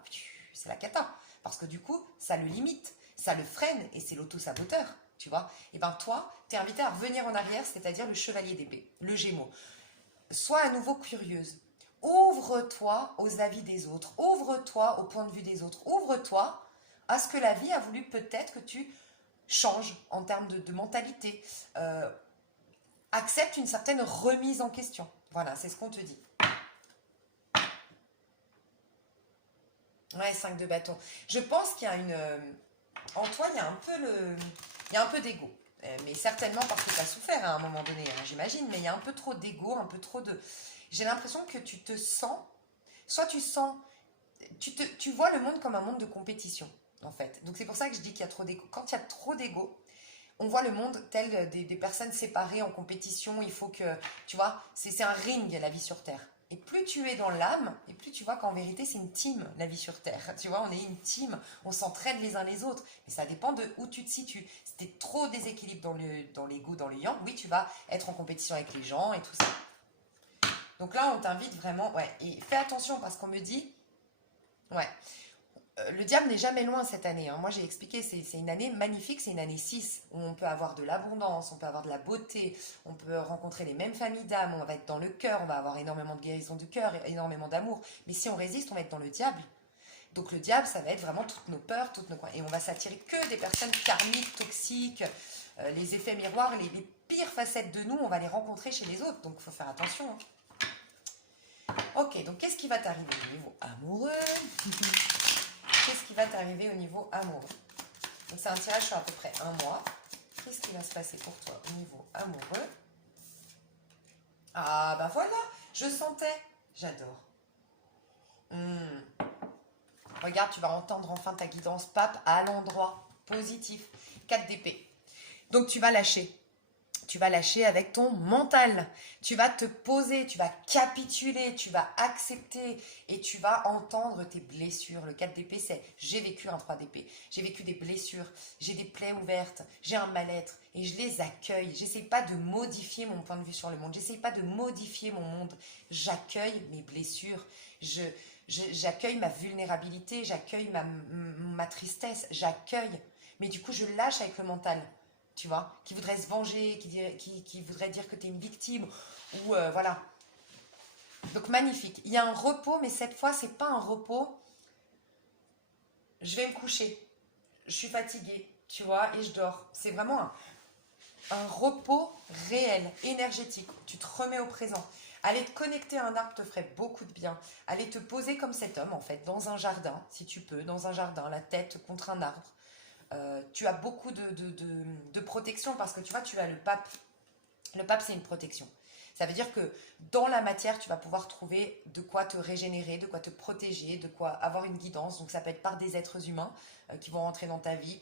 c'est la cata. Parce que du coup, ça le limite, ça le freine, et c'est l'auto-saboteur, tu vois. Et ben toi, tu es invité à revenir en arrière, c'est-à-dire le chevalier d'épée, le Gémeaux. Sois à nouveau curieuse. Ouvre-toi aux avis des autres, ouvre-toi au point de vue des autres, ouvre-toi à ce que la vie a voulu peut-être que tu changes en termes de mentalité. Accepte une certaine remise en question. Voilà, c'est ce qu'on te dit. Ouais, 5 de bâton. Je pense qu'il y a une... en toi, il y a un peu il y a un peu d'ego. Mais certainement parce que tu as souffert à un moment donné, hein, j'imagine. Mais il y a un peu trop d'ego, un peu trop de... J'ai l'impression que tu te sens... Soit tu sens... Tu vois le monde comme un monde de compétition, en fait. Donc c'est pour ça que je dis qu'il y a trop d'ego. Quand il y a trop d'ego, on voit le monde tel des personnes séparées en compétition. Il faut que, tu vois, c'est un ring, la vie sur Terre. Et plus tu es dans l'âme, et plus tu vois qu'en vérité, c'est une team, la vie sur Terre. Tu vois, on est une team, on s'entraide les uns les autres. Mais ça dépend de où tu te situes. Si tu es trop déséquilibre dans l'ego, dans le yang, oui, tu vas être en compétition avec les gens et tout ça. Donc là, on t'invite vraiment, ouais, et fais attention parce qu'on me dit, ouais, le diable n'est jamais loin cette année, hein. Moi, j'ai expliqué, c'est une année magnifique, c'est une année 6 où on peut avoir de l'abondance, on peut avoir de la beauté, on peut rencontrer les mêmes familles d'âmes, on va être dans le cœur, on va avoir énormément de guérison du cœur, énormément d'amour. Mais si on résiste, on va être dans le diable. Donc le diable, ça va être vraiment toutes nos peurs, toutes nos... Et on va s'attirer que des personnes karmiques, toxiques, les effets miroirs, les pires facettes de nous, on va les rencontrer chez les autres. Donc il faut faire attention, hein. Ok, donc qu'est-ce qui va t'arriver au niveau amoureux? Qu'est-ce qui va t'arriver au niveau amoureux? Donc c'est un tirage sur à peu près un mois. Qu'est-ce qui va se passer pour toi au niveau amoureux? Ah ben voilà, je sentais. J'adore. Regarde, tu vas entendre enfin ta guidance pape à l'endroit positif. 4 d'épée. Donc tu vas lâcher. tu vas lâcher avec ton mental. Tu vas te poser, tu vas capituler, tu vas accepter et tu vas entendre tes blessures. Le 4 d'épée, c'est j'ai vécu un 3 d'épée. J'ai vécu des blessures, j'ai des plaies ouvertes, j'ai un mal-être et je les accueille. J'essaye pas de modifier mon point de vue sur le monde. J'essaye pas de modifier mon monde. J'accueille mes blessures. J'accueille ma vulnérabilité, j'accueille ma tristesse, j'accueille. Mais du coup, je lâche avec le mental. Tu vois, qui voudrait se venger, qui voudrait dire que tu es une victime, ou voilà. Donc magnifique. Il y a un repos, mais cette fois, c'est pas un repos. Je vais me coucher, je suis fatiguée, tu vois, et je dors. C'est vraiment un repos réel, énergétique. Tu te remets au présent. Aller te connecter à un arbre te ferait beaucoup de bien. Aller te poser comme cet homme, en fait, dans un jardin, si tu peux, dans un jardin, la tête contre un arbre. Tu as beaucoup de protection parce que tu vois, tu as le pape. Le pape, c'est une protection. Ça veut dire que dans la matière, tu vas pouvoir trouver de quoi te régénérer, de quoi te protéger, de quoi avoir une guidance. Donc ça peut être par des êtres humains qui vont rentrer dans ta vie,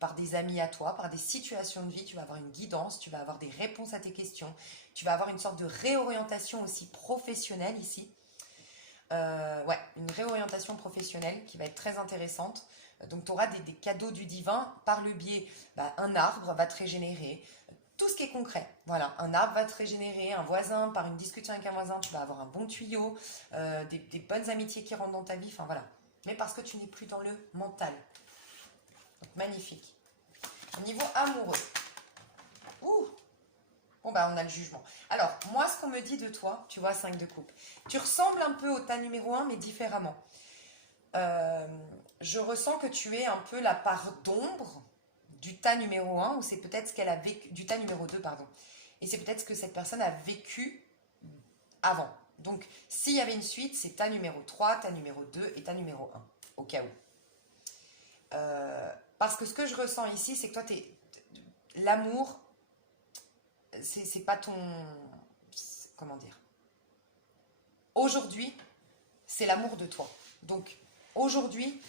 par des amis à toi, par des situations de vie. Tu vas avoir une guidance, tu vas avoir des réponses à tes questions. Tu vas avoir une sorte de réorientation aussi professionnelle ici. Ouais, une réorientation professionnelle qui va être très intéressante. Donc, tu auras des cadeaux du divin par le biais, un arbre va te régénérer, tout ce qui est concret. Voilà, un arbre va te régénérer, un voisin, par une discussion avec un voisin, tu vas avoir un bon tuyau, des bonnes amitiés qui rentrent dans ta vie, enfin voilà. Mais parce que tu n'es plus dans le mental. Donc, magnifique. Au niveau amoureux. Ouh! Bon, on a le jugement. Alors, moi, ce qu'on me dit de toi, tu vois, 5 de coupe, tu ressembles un peu au tas numéro 1, mais différemment. Je ressens que tu es un peu la part d'ombre du tas numéro 1, ou c'est peut-être ce qu'elle a vécu, du tas numéro 2, pardon. Et c'est peut-être ce que cette personne a vécu avant. Donc, s'il y avait une suite, c'est tas numéro 3, tas numéro 2 et tas numéro 1, au cas où. Parce que ce que je ressens ici, c'est que toi, l'amour, c'est pas ton... Comment dire? Aujourd'hui, c'est l'amour de toi. Donc, aujourd'hui,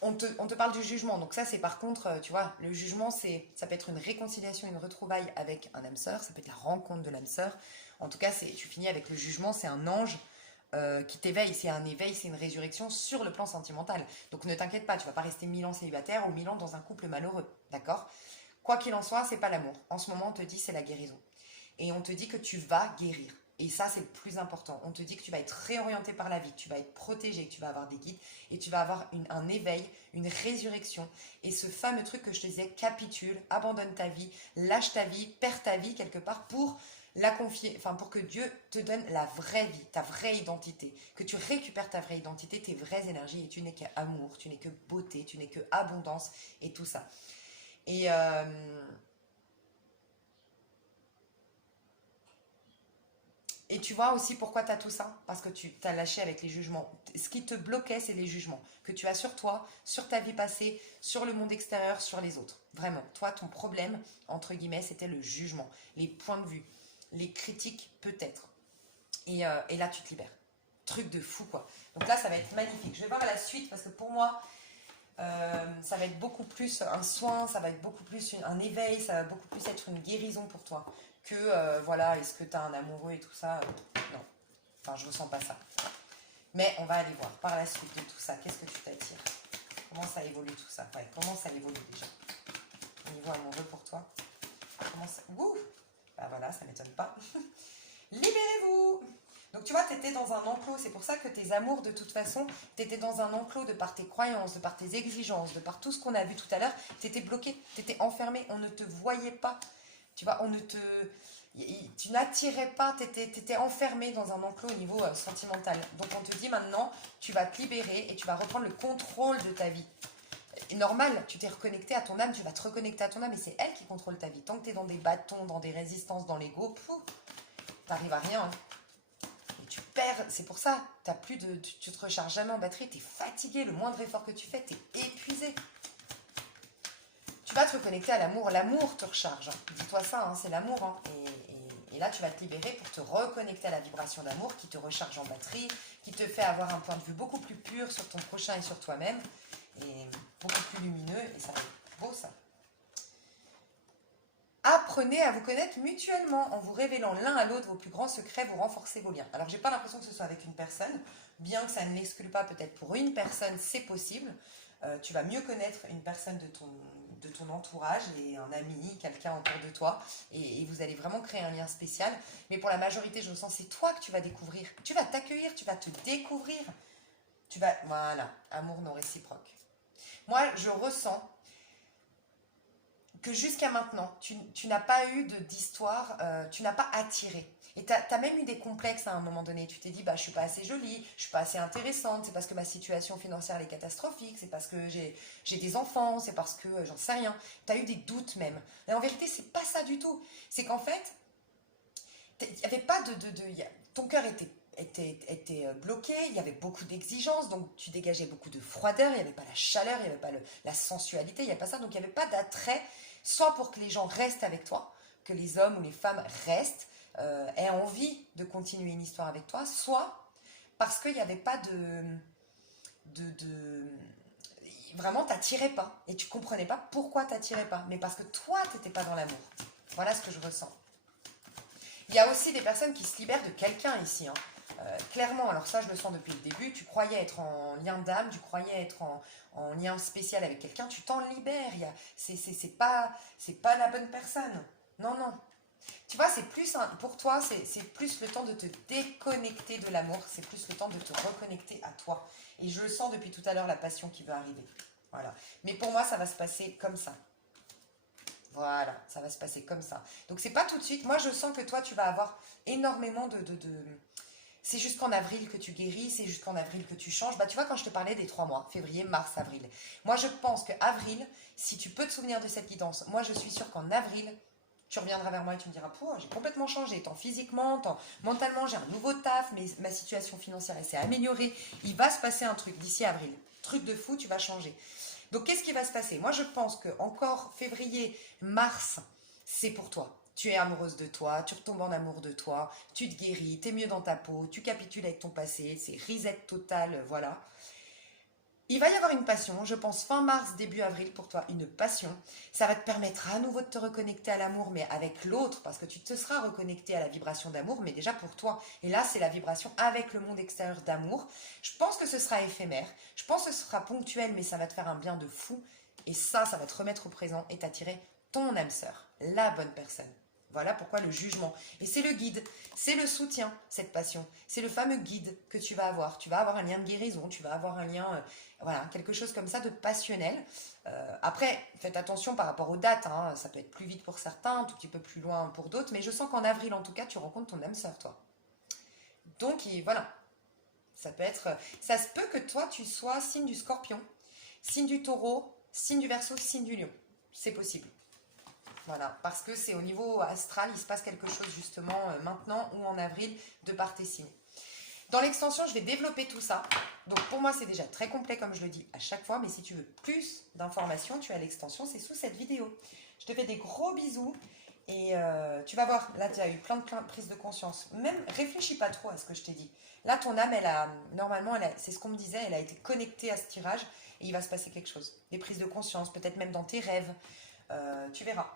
on te parle du jugement. Donc ça, c'est par contre, tu vois, le jugement, ça peut être une réconciliation, une retrouvaille avec un âme sœur. Ça peut être la rencontre de l'âme sœur. En tout cas, tu finis avec le jugement. C'est un ange qui t'éveille. C'est un éveil, c'est une résurrection sur le plan sentimental. Donc ne t'inquiète pas, tu vas pas rester 1000 ans célibataire ou 1000 ans dans un couple malheureux. D'accord? Quoi qu'il en soit, c'est pas l'amour. En ce moment, on te dit c'est la guérison. Et on te dit que tu vas guérir. Et ça, c'est le plus important. On te dit que tu vas être réorienté par la vie, que tu vas être protégé, que tu vas avoir des guides et tu vas avoir un éveil, une résurrection. Et ce fameux truc que je te disais, capitule, abandonne ta vie, lâche ta vie, perds ta vie quelque part pour la confier, enfin pour que Dieu te donne la vraie vie, ta vraie identité, que tu récupères ta vraie identité, tes vraies énergies et tu n'es qu'amour, tu n'es que beauté, tu n'es que abondance et tout ça. Et Et tu vois aussi pourquoi tu as tout ça? Parce que tu t'as lâché avec les jugements. Ce qui te bloquait, c'est les jugements que tu as sur toi, sur ta vie passée, sur le monde extérieur, sur les autres. Vraiment, toi, ton problème, entre guillemets, c'était le jugement, les points de vue, les critiques peut-être. Et là, tu te libères. Truc de fou, quoi. Donc là, ça va être magnifique. Je vais voir à la suite parce que pour moi, ça va être beaucoup plus un soin, ça va être beaucoup plus un éveil, ça va beaucoup plus être une guérison pour toi que voilà, est-ce que tu as un amoureux et tout ça, non, enfin je ressens pas ça. Mais on va aller voir par la suite de tout ça, qu'est-ce que tu t'attires, comment ça évolue tout ça, ouais, comment ça évolue déjà au niveau amoureux pour toi, comment ça, ouh, bah voilà, ça m'étonne pas. Libérez-vous. Donc tu vois, tu étais dans un enclos, c'est pour ça que tes amours, de toute façon, tu étais dans un enclos de par tes croyances, de par tes exigences, de par tout ce qu'on a vu tout à l'heure, tu étais bloqué, tu étais enfermé, on ne te voyait pas, tu vois, tu n'attirais pas, tu étais enfermé dans un enclos au niveau sentimental. Donc on te dit maintenant, tu vas te libérer et tu vas reprendre le contrôle de ta vie. Et normal, tu t'es reconnecté à ton âme, tu vas te reconnecter à ton âme et c'est elle qui contrôle ta vie. Tant que tu es dans des bâtons, dans des résistances, dans l'ego, t'arrives à rien, hein. Tu perds, c'est pour ça, tu te recharges jamais en batterie, tu es fatigué, le moindre effort que tu fais, tu es épuisé. Tu vas te reconnecter à l'amour, l'amour te recharge, dis-toi ça, hein, c'est l'amour. Hein. Et là, tu vas te libérer pour te reconnecter à la vibration d'amour qui te recharge en batterie, qui te fait avoir un point de vue beaucoup plus pur sur ton prochain et sur toi-même, et beaucoup plus lumineux, et ça va être beau ça. apprenez à vous connaître mutuellement en vous révélant l'un à l'autre vos plus grands secrets, vous renforcez vos liens. Alors, j'ai pas l'impression que ce soit avec une personne, bien que ça ne l'exclue pas peut-être pour une personne, c'est possible. Tu vas mieux connaître une personne de ton entourage et un ami, quelqu'un autour de toi, et vous allez vraiment créer un lien spécial. Mais pour la majorité, je ressens, c'est toi que tu vas découvrir. Tu vas t'accueillir, tu vas te découvrir. Voilà, amour non réciproque. Moi, je ressens que jusqu'à maintenant, tu n'as pas eu d'histoire, tu n'as pas attiré. Et tu as même eu des complexes à un moment donné. Tu t'es dit, bah, je ne suis pas assez jolie, je ne suis pas assez intéressante, c'est parce que ma situation financière est catastrophique, c'est parce que j'ai des enfants, c'est parce que j'en sais rien. Tu as eu des doutes même. Et en vérité, c'est pas ça du tout. C'est qu'en fait, il n'y avait pas ton cœur était bloqué, il y avait beaucoup d'exigences, donc tu dégageais beaucoup de froideur, il n'y avait pas la chaleur, il n'y avait pas la sensualité, il n'y avait pas ça, donc il n'y avait pas d'attrait, soit pour que les gens restent avec toi, que les hommes ou les femmes restent, aient envie de continuer une histoire avec toi, soit parce qu'il n'y avait pas vraiment, t'attirais pas, et tu comprenais pas pourquoi t'attirais pas, mais parce que toi, t'étais pas dans l'amour. Voilà ce que je ressens. Il y a aussi des personnes qui se libèrent de quelqu'un ici, hein. Clairement, alors ça je le sens depuis le début, tu croyais être en lien d'âme, tu croyais être en lien spécial avec quelqu'un, tu t'en libères, c'est pas la bonne personne. Non, non. Tu vois, c'est plus, pour toi, c'est plus le temps de te déconnecter de l'amour, c'est plus le temps de te reconnecter à toi. Et je le sens depuis tout à l'heure, la passion qui veut arriver. Voilà. Mais pour moi, ça va se passer comme ça. Voilà, ça va se passer comme ça. Donc c'est pas tout de suite. Moi, je sens que toi, tu vas avoir énormément c'est jusqu'en avril que tu guéris, c'est jusqu'en avril que tu changes. Bah, tu vois, quand je te parlais des 3 mois, février, mars, avril. Moi, je pense que avril, si tu peux te souvenir de cette guidance, moi, je suis sûre qu'en avril, tu reviendras vers moi et tu me diras, j'ai complètement changé, tant physiquement, tant mentalement, j'ai un nouveau taf, mais ma situation financière, elle s'est améliorée. Il va se passer un truc d'ici avril. Truc de fou, tu vas changer. Donc, qu'est-ce qui va se passer? Moi, je pense que encore février, mars, c'est pour toi. Tu es amoureuse de toi, tu retombes en amour de toi, tu te guéris, tu es mieux dans ta peau, tu capitules avec ton passé, c'est reset total, voilà. Il va y avoir une passion, je pense fin mars, début avril pour toi, une passion. Ça va te permettre à nouveau de te reconnecter à l'amour, mais avec l'autre, parce que tu te seras reconnecté à la vibration d'amour, mais déjà pour toi. Et là, c'est la vibration avec le monde extérieur d'amour. Je pense que ce sera éphémère, je pense que ce sera ponctuel, mais ça va te faire un bien de fou. Et ça va te remettre au présent et t'attirer ton âme sœur, la bonne personne. Voilà pourquoi le jugement. Et c'est le guide, c'est le soutien, cette passion. C'est le fameux guide que tu vas avoir. Tu vas avoir un lien de guérison, tu vas avoir un lien, voilà, quelque chose comme ça de passionnel. Après, faites attention par rapport aux dates, hein. Ça peut être plus vite pour certains, un tout petit peu plus loin pour d'autres, mais je sens qu'en avril, en tout cas, tu rencontres ton âme sœur, toi. Donc, voilà, ça se peut que toi, tu sois signe du Scorpion, signe du Taureau, signe du Verseau, signe du Lion. C'est possible. Voilà, parce que c'est au niveau astral, il se passe quelque chose justement maintenant ou en avril de par tes signes. Dans l'extension, je vais développer tout ça. Donc pour moi, c'est déjà très complet comme je le dis à chaque fois, mais si tu veux plus d'informations, tu as l'extension, c'est sous cette vidéo. Je te fais des gros bisous et tu vas voir, là tu as eu plein de prises de conscience. Même réfléchis pas trop à ce que je t'ai dit. Là, ton âme, c'est ce qu'on me disait, elle a été connectée à ce tirage et il va se passer quelque chose. Des prises de conscience, peut-être même dans tes rêves. Tu verras.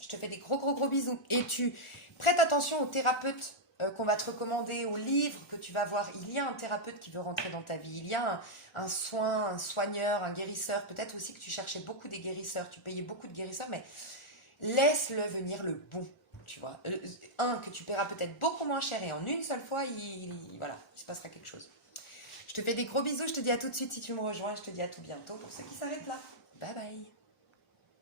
Je te fais des gros bisous. Et tu prêtes attention aux thérapeutes qu'on va te recommander, aux livres que tu vas voir. Il y a un thérapeute qui veut rentrer dans ta vie. Il y a un soigneur, un guérisseur. Peut-être aussi que tu cherchais beaucoup des guérisseurs. Tu payais beaucoup de guérisseurs, mais laisse-le venir le bon. Tu vois. Un que tu paieras peut-être beaucoup moins cher et en une seule fois, il se passera quelque chose. Je te fais des gros bisous. Je te dis à tout de suite si tu me rejoins. Je te dis à tout bientôt pour ceux qui s'arrêtent là. Bye bye.